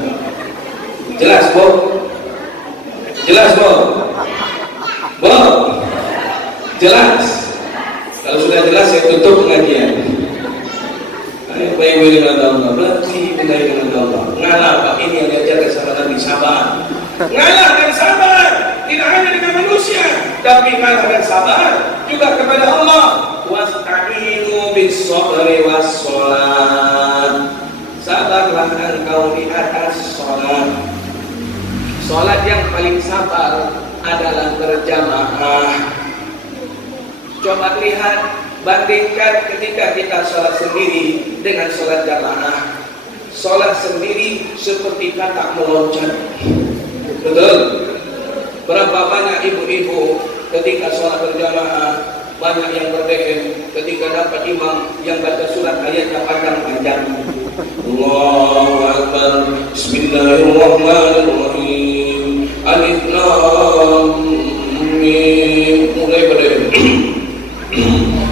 Jelas, Bu? Jelas, Bu? Bu? Jelas? Kalau sudah jelas saya tutup pengajian. Baik dengan Allah, berarti dengan Allah. Ngalah Pak, ini yang diajarkan sama Nabi, sabar. Ngalah dan sabar, tidak hanya dengan manusia, tapi ngalah dan sabar juga kepada Allah. Wasta'inu bis-sabri was-shalah. Sabarlah engkau di atas salat. Salat yang paling sabar adalah berjamaah. Coba lihat, bandingkan ketika kita sholat sendiri dengan sholat jamaah. Sholat sendiri seperti katak meloncat. Betul? Berapa banyak ibu-ibu ketika sholat berjamaah, banyak yang berdeheng ketika dapat imam yang baca surat ayatnya panjang-panjang. Allahu Akbar, Bismillahirrahmanirrahim, Alif Lam Mim. Mulai berdeheng.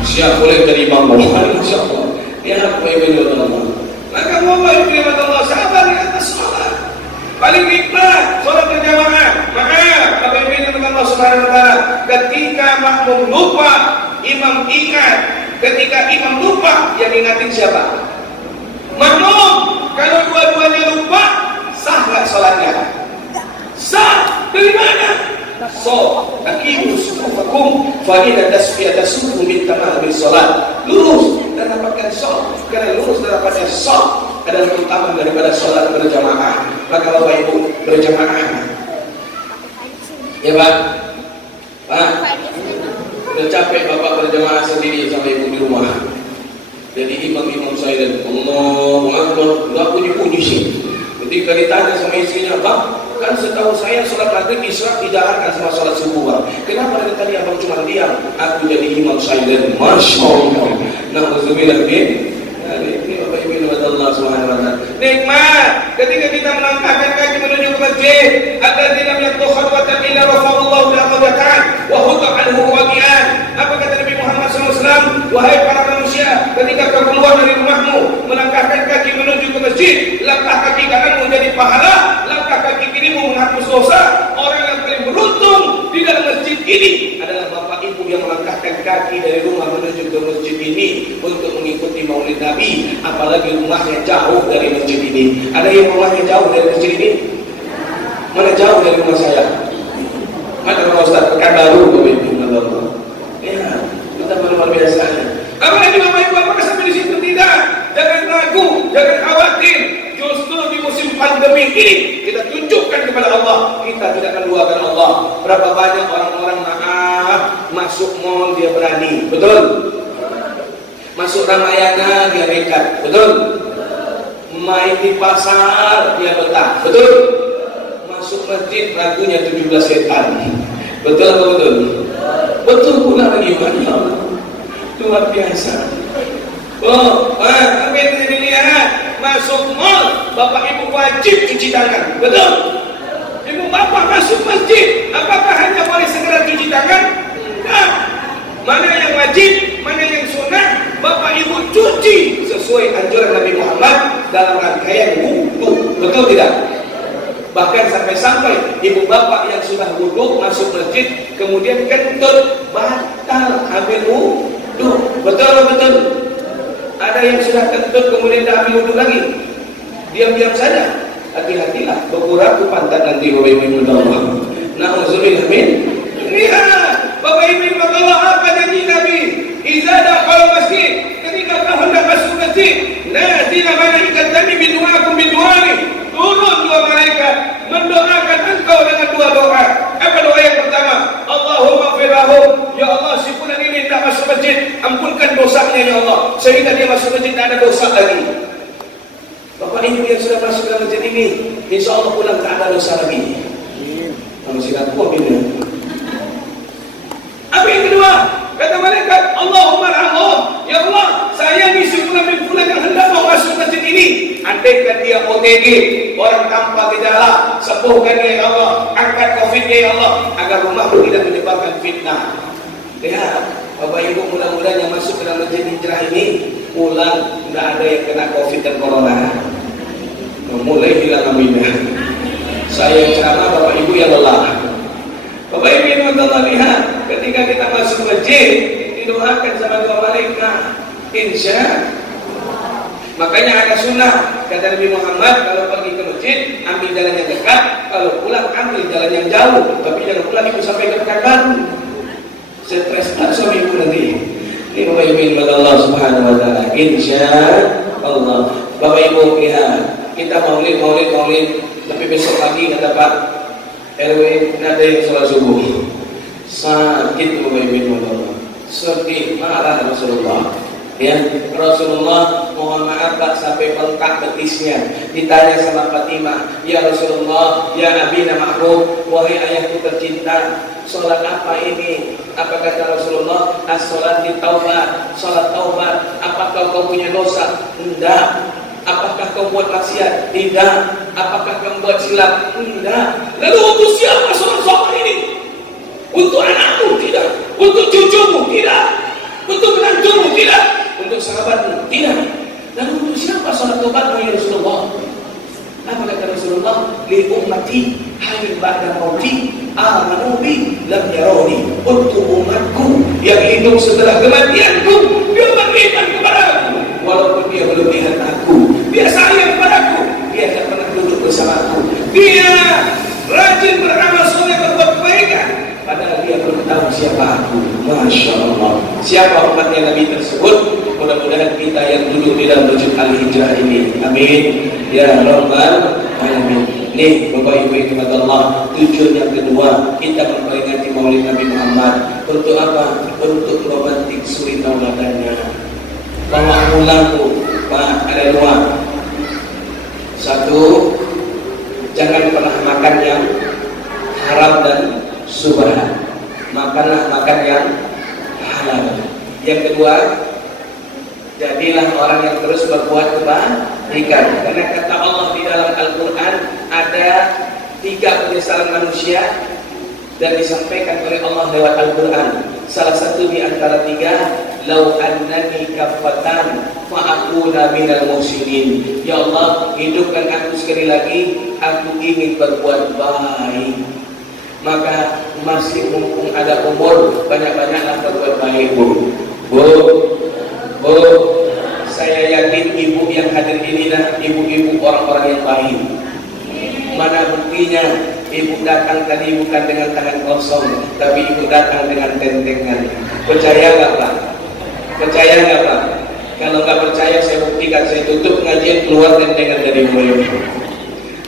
Siap boleh dari imam Muhammad, insyaallah. Ya Bapak Ibu Allah. Maka Bapak Ibu Allah sabar di atas sholat. Paling nikmat sholat berjamaah. Maka Bapak Ibu Allah Subhanahu wa taala, ketika makmum lupa, imam ingat. Ketika imam lupa, yang ingatin siapa? Makmum. Kalau dua-duanya lupa, sah nggak sholatnya? Sah. Dari mana? So, akimu sufufakum fa inna tasfiyata sufu min tamamil salat. Lurus dan dapatkan sholat. Karena lurus dan dapatkan sholat adalah utama daripada sholat berjamaah. Maka Bapak Ibu berjamaah. Ya Pak? Pak? Udah capek Bapak berjamaah sendiri sama Ibu di rumah. Jadi imam-imam saya dan Allahu Akbar, enggak puji-puji sih. Ketika ditanya sama istrinya, Bang, kan setahu saya sholat maghrib isya dijalankan sama sholat subuh, Bang. Kenapa dari tadi abang cuma diam? Aku jadi imam silent. Masya Allah. Nauzubillah min. Ini Bapak Ibu Allah Subhanahu wa taala. Nikmat ketika kita melangkahkan kaki menuju ke masjid, alladzina yaqulu khatwatan illa rafa'allahu bil aqdatan wa huwa anhu waqi'an. Apa kata Nabi Muhammad SAW? Wahai para manusia, ketika kau keluar dari rumahmu, melangkahkan kaki menuju ke masjid, langkah kaki kananmu menjadi pahala, langkah kaki kirimu menghapus dosa. Orang yang paling beruntung di dalam masjid ini adalah bapak ibu yang melangkahkan kaki dari rumah menuju ke masjid ini untuk mengikuti maulid Nabi. Apalagi rumahnya jauh dari masjid ini. Ada yang rumahnya jauh dari masjid ini? Mana jauh dari rumah saya? Mana rumah Ustaz? Pekanbaru, ya, kita luar biasa. Apalagi bapak ibu, apakah sampai di situ? Tidak. Jangan ragu, jangan khawatir. Justru di musim pandemi ini kita tunjukkan kepada Allah, kita tidak akan luarkan Allah. Berapa banyak orang-orang masuk mall dia berani, betul? Masuk Ramayana dia nekat, betul? Main di pasar dia betah, betul? Masuk masjid ragunya 17 setan, betul atau betul? Betul pula lagi, ya Allah, luar biasa. Tapi dilihat masuk mall, bapak ibu wajib cuci tangan, betul? Ibu bapak masuk masjid, apakah hanya boleh segera cuci tangan? Enggak. Mana yang wajib, mana yang sunnah, bapak ibu cuci sesuai anjuran Nabi Muhammad dalam rangkaian wudu, betul tidak? Bahkan sampai-sampai ibu bapak yang sudah wudu masuk masjid kemudian kentut, batal ambil wudu, betul atau betul? Ada yang sudah kentut kemudian tidak ambil wudu lagi, diam-diam saja. Hati-hatilah, berkurang pantat nanti bapak ibu Allah. Na'udzubillah min. Lihat, bapak ibu Allah, apa janji Nabi? Idza dakhala masjid, ketika kau hendak masuk masjid, nazila malaikat kami bidu'akum bidu'ani. Turun dua malaikat mendoakan engkau dengan dua doa. Apa doa yang pertama? Allahumma firahum, ya Allah, si fulan ini tidak masuk masjid, ampunkan dosanya ya Allah, sehingga dia masuk masjid tidak ada dosa lagi. Bapak ibu yang sudah masuk dalam masjid ini, insya Allah pulang tak ada dosa lagi. Kamu sikat ini. Apa yang kedua? Kata malaikat, Allahumma rahum, ya Allah, saya ni si fulan bin fulan yang hendak mau masuk masjid ini. Andaikan dia OTG, orang tanpa gejala, sembuhkan dia ya Allah, angkat COVID-nya ya Allah, agar rumahmu tidak menyebabkan fitnah. Lihat, bapak ibu, mudah-mudahan yang masuk ke dalam masjid hijrah ini pulang tidak ada yang kena COVID dan corona. Mulai hilang aminah. Saya yang ceramah, bapak ibu yang lelah. Bapak ibu yang telah lihat, ketika kita masuk masjid didoakan sama dua malaikat, insya. Makanya ada sunnah kata Nabi Muhammad, kalau pergi ke masjid ambil jalan yang dekat, kalau pulang ambil jalan yang jauh. Tapi jangan pulang ibu sampai ke Pekanbaru, stres tak suami ibu nanti. Ini bapak ibu yang Allah Subhanahu Wa Taala, insya Allah. Bapak ibu lihat, kita maulid, tapi besok lagi kata Pak RW ada yang sholat subuh sakit, bapak ibu yang Allah, sedih, marah Rasulullah. Ya, Rasulullah mohon maaf Pak sampai bengkak betisnya. Ditanya sama Fatimah, ya Rasulullah, ya Abina Mahmud, wahai ayahku tercinta, sholat apa ini? Apa kata Rasulullah? As-sholat di taubat, sholat taubat. Apakah kau punya dosa? Tidak. Apakah kau buat maksiat? Tidak. Apakah kau buat silap? Tidak. Lalu untuk siapa sholat ini? Untuk anakmu? Tidak. Untuk cucumu? Tidak. Untuk menantumu? Tidak. Untuk sahabatmu? Tidak. Lalu untuk siapa sholat taubatmu ya Rasulullah? Apa kata Rasulullah? Li ummati hayyin ba'da mauti amanu bi lam yaroni. Untuk umatku yang hidup setelah kematianku, dia beriman kepadaku walaupun dia belum lihat aku. Dia sayang kepadaku, dia tak pernah duduk bersamaku. Dia rajin beramal soleh, berbuat kebaikan, padahal dia belum tahu siapa aku. Masya Allah. Siapa umatnya Nabi tersebut? Mudah-mudahan kita yang duduk di dalam masjid Al-Hijrah ini, amin ya rabbal alamin. Nih bapak ibu yang Allah, tujuan yang kedua kita memperingati maulid Nabi Muhammad. Untuk apa? Untuk memantik suri tauladannya. Bawa pulang Pak, ada dua. Satu, jangan pernah makan yang haram dan subhan. Makanlah makan yang halal. Yang kedua, jadilah orang yang terus berbuat kebaikan. Karena kata Allah di dalam Al-Quran ada 3 penyesalan manusia dan disampaikan oleh Allah lewat Al-Quran. Salah satu di antara 3, lau annani kaffatan fa akuna minal muhsinin. Ya Allah, hidupkan aku sekali lagi, aku ingin berbuat baik. Maka masih mumpung ada umur, banyak-banyaklah berbuat baik, Bu. Bu, saya yakin ibu yang hadir ini lah ibu-ibu orang-orang yang baik. Mana buktinya? Ibu datang tadi bukan dengan tangan kosong, tapi ibu datang dengan tentengan. Percaya nggak Pak? Percaya nggak Pak? Kalau nggak percaya saya buktikan, saya tutup pengajian, keluar tentengan dari mulut.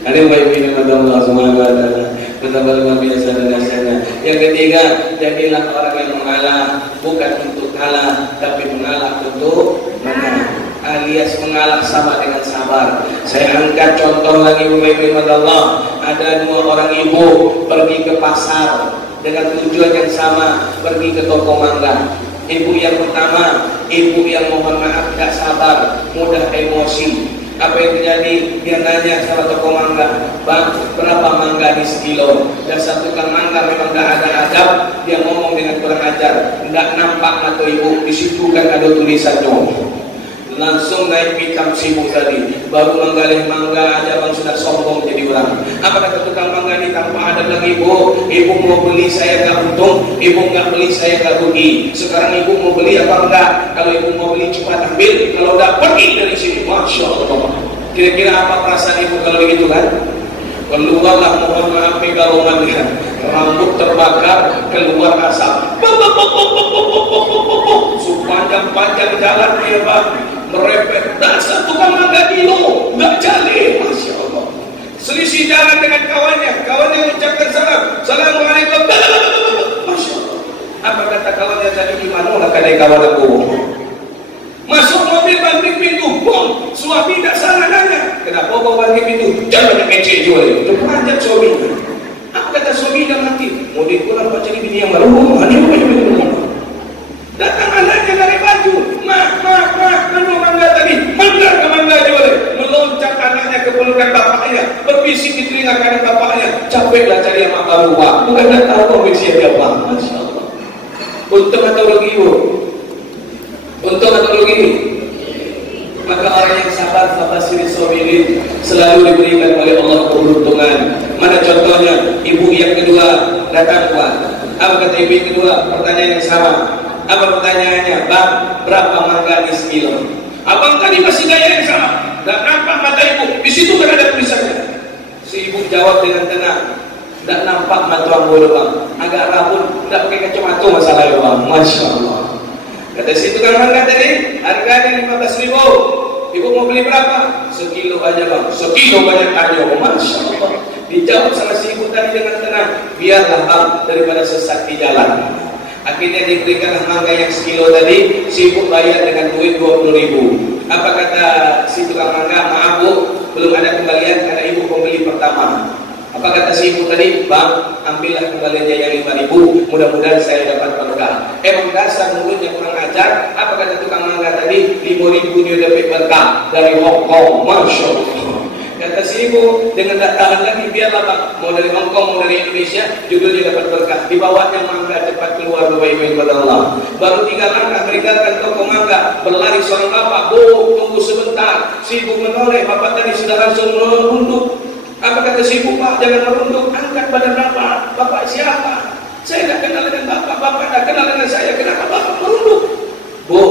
Ada baik ini Allah Subhanahu wa taala. Betapa luar biasa dan dahsyatnya. Yang ketiga, jadilah orang yang mengalah, bukan untuk kalah, tapi mengalah untuk menang. Alias mengalah sama dengan sabar. Saya angkat contoh lagi Bapak Allah. Ada dua orang ibu pergi ke pasar dengan tujuan yang sama, pergi ke toko mangga. Ibu yang pertama, ibu yang mohon maaf gak sabar, mudah emosi. Apa yang terjadi? Dia nanya sama toko mangga, Bang, berapa mangga di sekilo? Dan satu tukang mangga memang gak ada adab, dia ngomong dengan kurang ajar, gak nampak atau ibu, di situ kan ada tulisannya. Langsung naik pikap sibuk tadi, baru menggalih mangga aja bang sudah sombong jadi orang. Apa kata tukang mangga ini? Tanpa ada lagi, ibu mau beli saya gak untung, ibu gak beli saya gak rugi. Sekarang ibu mau beli apa enggak? Kalau ibu mau beli cepat ambil, kalau enggak pergi dari sini. Masya Allah. Kira-kira apa perasaan ibu kalau begitu kan? Keluarlah mohon maaf pegarongannya, rambut terbakar, keluar asap. Sepanjang-panjang jalan dia bang merepet, dasar tukang mangga kilo, nggak jadi, Masya Allah. Selisih jalan dengan kawannya ucapkan salam, Assalamualaikum, Masya Allah. Apa kata kawannya tadi? Gimana lah kadai kawan aku? Masuk mobil banting pintu, bom, suami tak salah nanya, kenapa bawa banting pintu? Jangan ngecek jual, itu panjat suami. Apa kata suami dah mati? Mau pulang pak cari bini yang baru, mana datang anaknya dari baju, mana mangga tadi, mangga ke mangga jual, meloncat anaknya ke pelukan bapaknya, berbisik di telinga kanan bapaknya, capeklah cari yang baru pak, bukan dah tahu kau siapa apa, Masya Allah. Untung atau rugi bu? Untung atau rugi? Maka orang yang sabar, fabashiri sabirin, selalu diberikan oleh Allah keberuntungan. Mana contohnya? Ibu yang kedua datang Pak. Apa kata ibu yang kedua? Pertanyaan yang sama. Apa pertanyaannya? Bang, berapa mangga di sekilo? Abang tadi masih gaya yang sama. Dan nampak mata ibu, di situ kan ada tulisannya. Si ibu jawab dengan tenang. Tak nampak mata ambo bang, agak rabun, tak pakai kacamata masalah ya bang. Masya Allah. Kata si tukang mangga tadi, harganya 15.000. Ibu mau beli berapa? Sekilo aja bang. Sekilo banyak aja. Masya Allah. Dijawab sama si ibu tadi dengan tenang. Biarlah bang, daripada sesat di jalan. Akhirnya diberikan mangga yang sekilo tadi. Si ibu bayar dengan duit 20.000. Apa kata si tukang mangga? Maaf bu, belum ada kembalian karena ibu pembeli pertama. Apa kata si ibu tadi? Bang, ambillah kembaliannya yang 5.000. Mudah-mudahan saya dapat berkah. Emang dasar mulutnya kurang ajar. Apa kata tukang mangga tadi? 5.000 dia dapat berkah dari Hongkong. Masya Allah. Kata si ibu, dengan tak tahan lagi, biarlah bang, mau dari Hongkong, mau dari Indonesia, juga dia dapat berkah. Dibawanya mangga cepat keluar Bapak-Ibu kepada Allah. Baru 3 langkah meninggalkan toko mangga, berlari seorang bapak, bu, tunggu sebentar. Si ibu menoleh, bapak tadi sudah langsung merunduk. Apa kata si ibu? Pak, jangan merunduk, angkat badan bapak. Bapak siapa? Saya tak kenal dengan bapak tak kenal dengan saya. Kenapa bapak merunduk? Bu,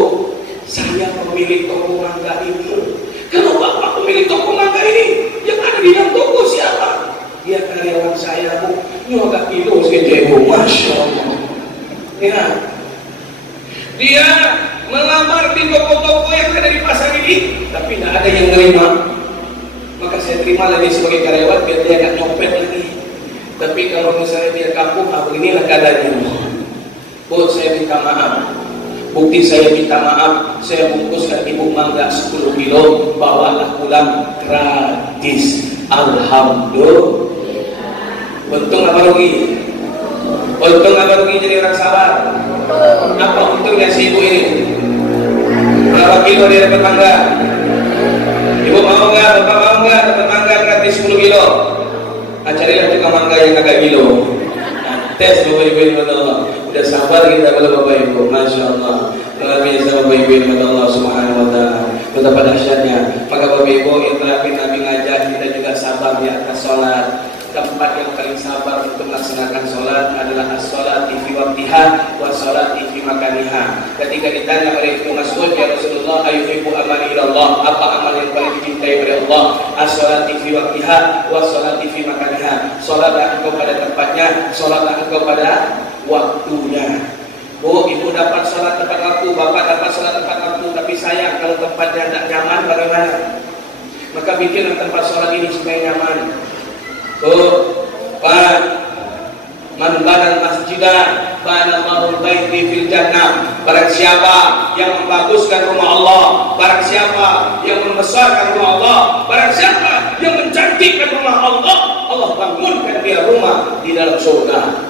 saya pemilik toko mangga ini. Kalau bapak pemilik toko mangga ini, yang ada di dalam toko siapa? Dia karyawan saya bu, nyogak kilo sekeje bu. Masya Allah. Ya, dia melamar di toko-toko yang ada di pasar ini, tapi tidak ada yang menerima. Maka saya terima lagi sebagai karyawan biar dia gak nyopet lagi. Tapi kalau misalnya dia kampung, beginilah keadaannya. Bu, saya minta maaf. Bukti saya minta maaf, saya bungkuskan ibu mangga 10 kilo, bawalah pulang gratis. Alhamdulillah. Untung apa rugi? Untung apa rugi jadi orang sabar? Apa untungnya si ibu ini? Berapa kilo dia dapat mangga? Ibu mau nggak? Bapak mau nggak dapat mangga gratis 10 kilo? Carilah tukang mangga yang agak kilo. Tes Bapak Ibu Allah. Udah sabar kita kalau Bapak Ibu. Masya Allah. luar biasa Bapak Ibu yang dirahmati Allah Subhanahu wa taala. Betapa dahsyatnya. Maka Bapak Ibu yang terakhir Nabi ngajak kita juga sabar di atas salat. Tempat yang paling sabar untuk melaksanakan salat adalah as-salati fi waqtiha wa salati fi makaniha. Ketika ditanya oleh Ibnu Mas'ud, ya Rasulullah, ayyuhibbu amali ilallah, apa amal yang paling dicintai oleh Allah? As-salati fi waqtiha wa salati fi makaniha. Salatlah engkau pada tempatnya, salatlah engkau pada waktunya. Oh, ibu dapat salat tepat waktu, bapak dapat salat tepat waktu, tapi sayang kalau tempatnya tidak nyaman bagaimana? Maka bikinlah tempat salat ini supaya nyaman. Oh, Pak, man banal masjidah banallahu baiti fil jannah. Barang siapa yang membaguskan rumah Allah, barang siapa yang membesarkan rumah Allah, barang siapa yang mencantikkan rumah Allah, Allah bangunkan dia rumah di dalam surga.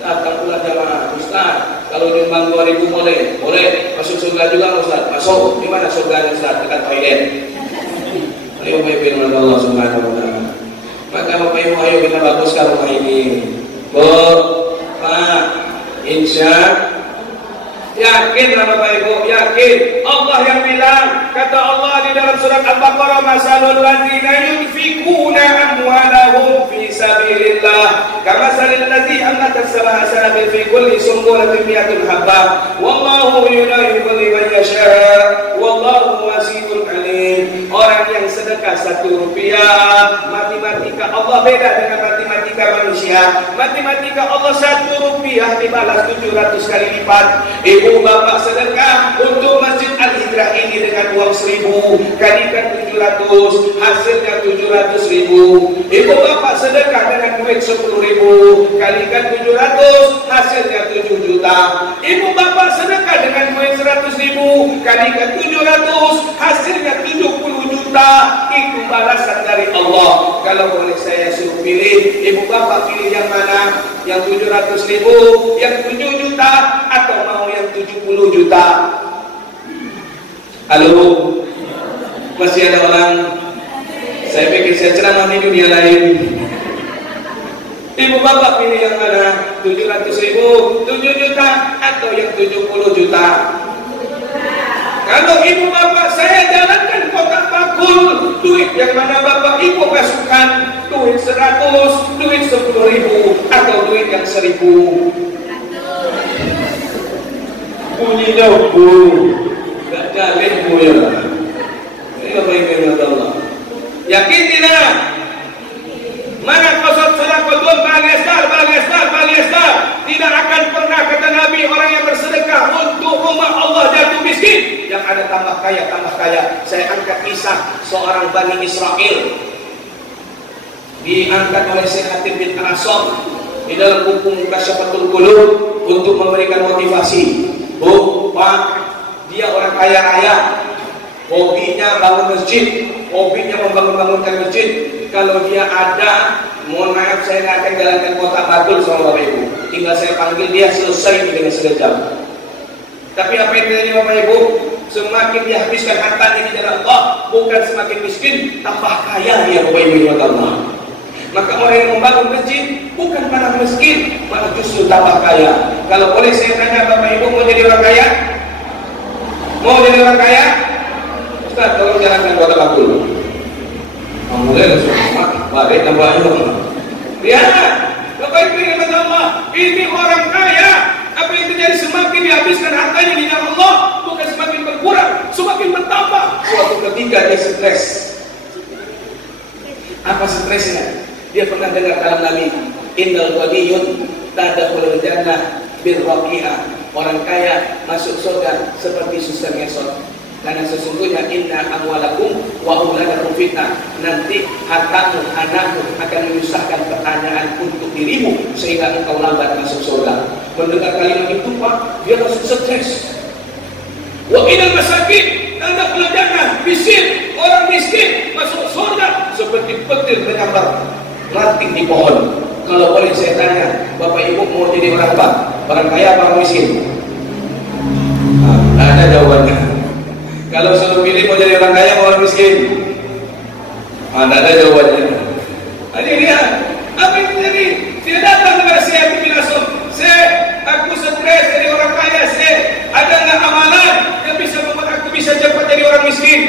Datang pula jamaah, Ustaz, kalau nyumbang 2000 boleh? Boleh. Masuk surga juga Ustaz? Masuk. Di mana surganya Ustaz? Dekat toilet. Ayo firman Allah Subhanahu wa taala. Maka Bapak Ibu, ayo kita baguskan rumah ini. Bu, Pak, insya yakin lah Bapak Ibu, yakin. Allah yang bilang, kata Allah di dalam surat Al-Baqarah, masalul ladzina yunfikuna amwalahum fi sabilillah kamasalil ladzi anbatat sab'a sanabil fi kulli sunbulatin mi'atun habbah wallahu yudhi'u liman yasha' wallahu wasi'un alim. Orang yang sedekah 1 rupiah, matematika Allah beda dengan matematika manusia. Matematika Allah 1 rupiah dibalas 700 kali lipat. Ibu bapak sedekah untuk Masjid Al-Hijrah ini dengan uang 1000, kalikan 700, hasilnya 700.000. Ibu bapak sedekah dengan duit 10.000, kalikan 700, hasilnya 7 juta. Ibu bapak sedekah dengan duit 100.000, kalikan 700, hasilnya 70 juta. Itu balasan dari Allah. Kalau boleh saya suruh pilih, ibu bapak pilih yang mana? Yang 700.000, yang 7 juta, atau mau yang 70 juta? Halo, masih ada orang? Saya pikir saya ceramah di dunia lain. Ibu bapak pilih yang mana? 700.000, 7 juta, atau yang 70 juta? Kalau ibu bapak saya jalankan kotak bakul, duit yang mana bapak ibu masukkan? Duit 100, duit 10.000, atau duit yang 1.000? Bunyi bu, gak jalin bu ya. Ini Bapak Ibu Allah. Yakin tidak? Mana qasad sadaqatun baliestar tidak akan pernah, kata Nabi, orang yang bersedekah untuk rumah Allah jatuh miskin, yang ada tambah kaya. Saya angkat kisah seorang Bani Israel diangkat oleh Syekh Hatib bin Asam di dalam buku Kasyafatul Qulub untuk memberikan motivasi. Bu, Pak, dia orang kaya raya, hobinya bangun masjid, hobinya membangunkan masjid. Kalau dia ada, mohon maaf, saya nggak akan jalankan kotak bakul sama Bapak Ibu. Tinggal saya panggil dia, selesai dengan sekejap. Tapi apa yang terjadi Bapak Ibu? Semakin dihabiskan hartanya di jalan Allah, bukan semakin miskin, tambah kaya dia Bapak Ibu yang Allah. Maka orang yang membangun masjid bukan para miskin, malah justru tambah kaya. Kalau boleh saya tanya Bapak Ibu, mau jadi orang kaya? Mau jadi orang kaya? Ustaz, tolong jalankan kotak bakul. Alhamdulillah, balik tambahnya. Lihat, Bapak Ibu yang Allah, ini orang kaya. Apa yang terjadi? Semakin dihabiskan hartanya di jalan Allah, bukan semakin berkurang, semakin bertambah. Suatu ketika dia stres. Apa stresnya? Dia pernah dengar kalam Nabi, innal ghaniyun tadkhulul jannah bil raqi'ah. Orang kaya masuk surga seperti suster ngesot. Karena sesungguhnya inna amwalakum wa auladakum fitnah. Nanti hartamu, anakmu akan menyusahkan pertanyaan untuk dirimu sehingga engkau lambat masuk surga. Mendengar kalimat itu Pak, dia masuk stres. Wa inal masakin tadkhulul jannah miskin. Orang miskin masuk surga seperti petir menyambar ranting di pohon. Kalau boleh saya tanya, Bapak Ibu mau jadi orang apa? Orang kaya apa orang miskin? Nah, ada jawabannya. Kalau suruh pilih mau jadi orang kaya atau orang miskin? Tidak ada jawabannya. Jadi lihat, apa yang terjadi? Dia datang kepada Syekh bin Asam. Syekh, aku stres jadi orang kaya, Syekh. Ada nggak amalan yang bisa membuat aku bisa cepat jadi orang miskin?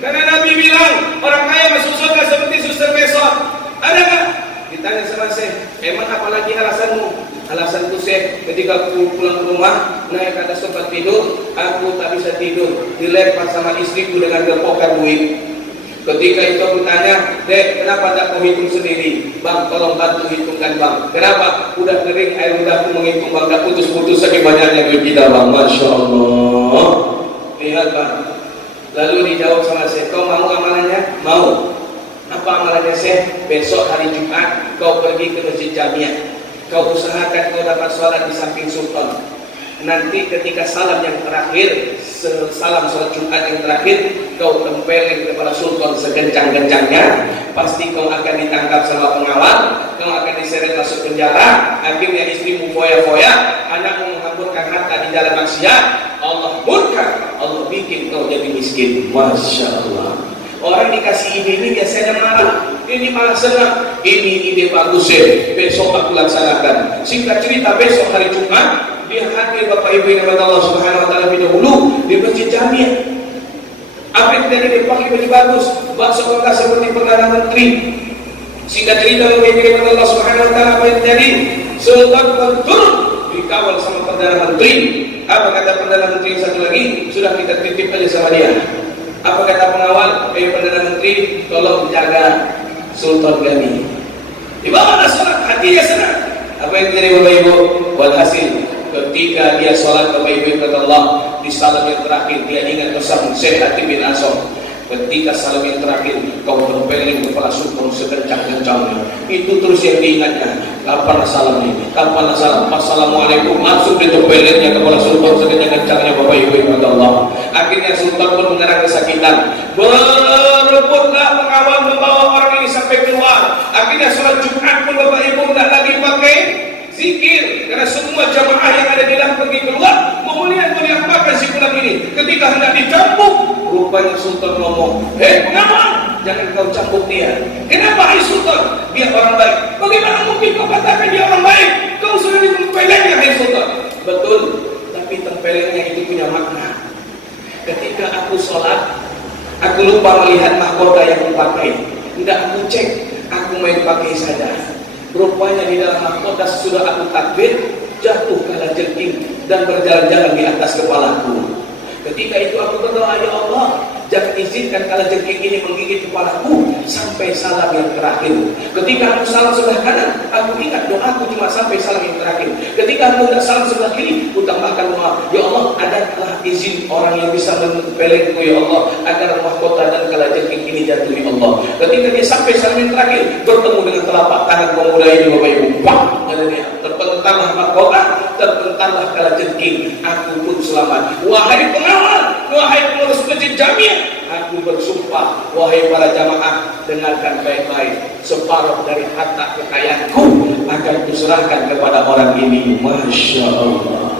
Karena Nabi bilang orang kaya masuk surga seperti suster besok. Ada nggak? Ditanya sama Syekh, emang apalagi alasanmu? Alasanku, Syekh, ketika aku pulang ke rumah, naik ke atas tempat tidur, aku tak bisa tidur, dilempar sama istriku dengan gepokan duit. Ketika itu aku tanya, Dek, kenapa tak kau hitung sendiri? Bang, tolong bantu hitungkan, Bang. Kenapa? Udah kering air ludahku menghitung, Bang, tak putus-putus saking banyaknya duit kita, Bang. Masya Allah. Lihat, Bang. Lalu dijawab sama Syekh, kau mau amalannya? Mau. Apa amalannya, Syekh? Besok hari Jumat kau pergi ke Masjid Jamiah. Kau usahakan kau dapat sholat di samping sultan. Nanti ketika salam yang terakhir, salam sholat Jumat yang terakhir, kau tempelin kepada sultan sekencang-kencangnya. Pasti kau akan ditangkap sama pengawal, kau akan diseret masuk penjara. Akhirnya istrimu foya-foya, anakmu menghamburkan harta di jalan maksiat. Allah murka, Allah bikin kau jadi miskin. Masya Allah. Orang dikasih ide ini biasanya marah, ini malah senang. Ini ide bagus, ya, besok aku laksanakan. Singkat cerita, besok hari Jumat dia hadir Bapak Ibu yang Allah Subhanahu Wa Taala lebih dahulu di Masjid Jamiah. Apa yang terjadi? Dia pakai baju bagus, bakso kota seperti Perdana Menteri. Singkat cerita, Bapak Ibu yang Allah Subhanahu Wa Taala, apa yang terjadi? Sultan turun dikawal sama Perdana Menteri. Apa kata Perdana Menteri yang satu lagi? Sudah kita titip aja sama dia. Apa kata pengawal? Perdana Menteri, tolong jaga Sultan Gani. Di bawah sholat, hatinya senang. Apa yang terjadi Bapak Ibu? Walhasil, ketika dia sholat Bapak Ibu kata Allah, di salam yang terakhir dia ingat pesan Syekh Hatim bin Asom. Ketika salam yang terakhir kau tempelin kepala sultan sekencang-kencangnya. Itu terus yang diingatnya. Kapan salam ini? Kapan salam? Assalamualaikum. Langsung ditepelinnya kepala sultan sekencang-kencangnya Bapak Ibu kata Allah. Akhirnya sultan pun mengerang kesakitan. Berebutlah pengawal membawa orang ini sampai keluar. Akhirnya sholat Jumat pun Bapak Ibu tidak lagi pakai zikir, karena semua jamaah yang ada di dalam pergi keluar memuliakan si pulang ini. Ketika hendak dicambuk, rupanya sultan ngomong, pengawal, jangan kau cambuk dia. Kenapa hai sultan? Dia orang baik. Bagaimana mungkin kau katakan dia orang baik? Kau sudah ditempelengnya hai sultan. Betul, tapi tempelengnya itu punya makna. Ketika aku sholat, aku lupa melihat mahkota yang aku pakai. Tidak aku cek, aku main pakai saja. Rupanya di dalam mahkota sudah aku takbir, jatuh kalajengking dan berjalan-jalan di atas kepalaku. Ketika itu aku berdoa, ya Allah, jangan izinkan kalajengking ini menggigit kepalaku sampai salam yang terakhir. Ketika aku salam sebelah kanan, aku ingat doaku cuma sampai salam yang terakhir. Ketika aku hendak salam sebelah kiri, aku tambahkan doa, ya Allah, adalah izin orang yang bisa menempelengku, ya Allah, agar mahkota dan kalajengking ini jatuh, ya Allah. Ketika dia sampai salam yang terakhir, bertemu dengan telapak tangan pemuda ini, Bapak Ibu, jalannya terpentallah mahkota, terpentallah kalajengking. Aku pun selamat. Wahai pengawal, wahai pengurus Masjid Jamiah, aku bersumpah, wahai para jamaah, dengarkan baik-baik, separuh dari harta kekayaanku akan kuserahkan kepada orang ini. Masya Allah.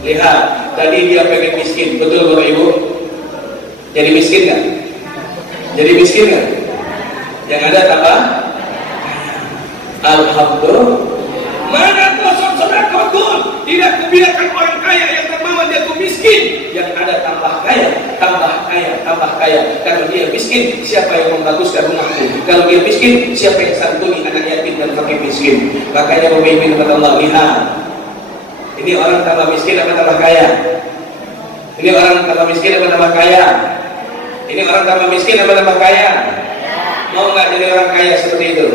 Lihat, tadi dia pengen miskin, betul Bapak Ibu? Jadi miskin kan? Jadi miskin kan? Yang ada tambah? Alhamdulillah. Mana kosong sedekah betul? Tidak kubiarkan orang kaya yang terbawa jatuh miskin. Yang ada tambah kaya, tambah kaya, tambah kaya. Kalau dia miskin, siapa yang membaguskan rumahku? Kalau dia miskin, siapa yang santuni anak yatim dan fakir miskin? Makanya pemimpin kata Allah, lihat, ini orang tambah miskin apa tambah kaya? Ini orang tambah miskin apa tambah kaya? Ini orang tambah miskin apa tambah kaya? Mau nggak jadi orang kaya seperti itu?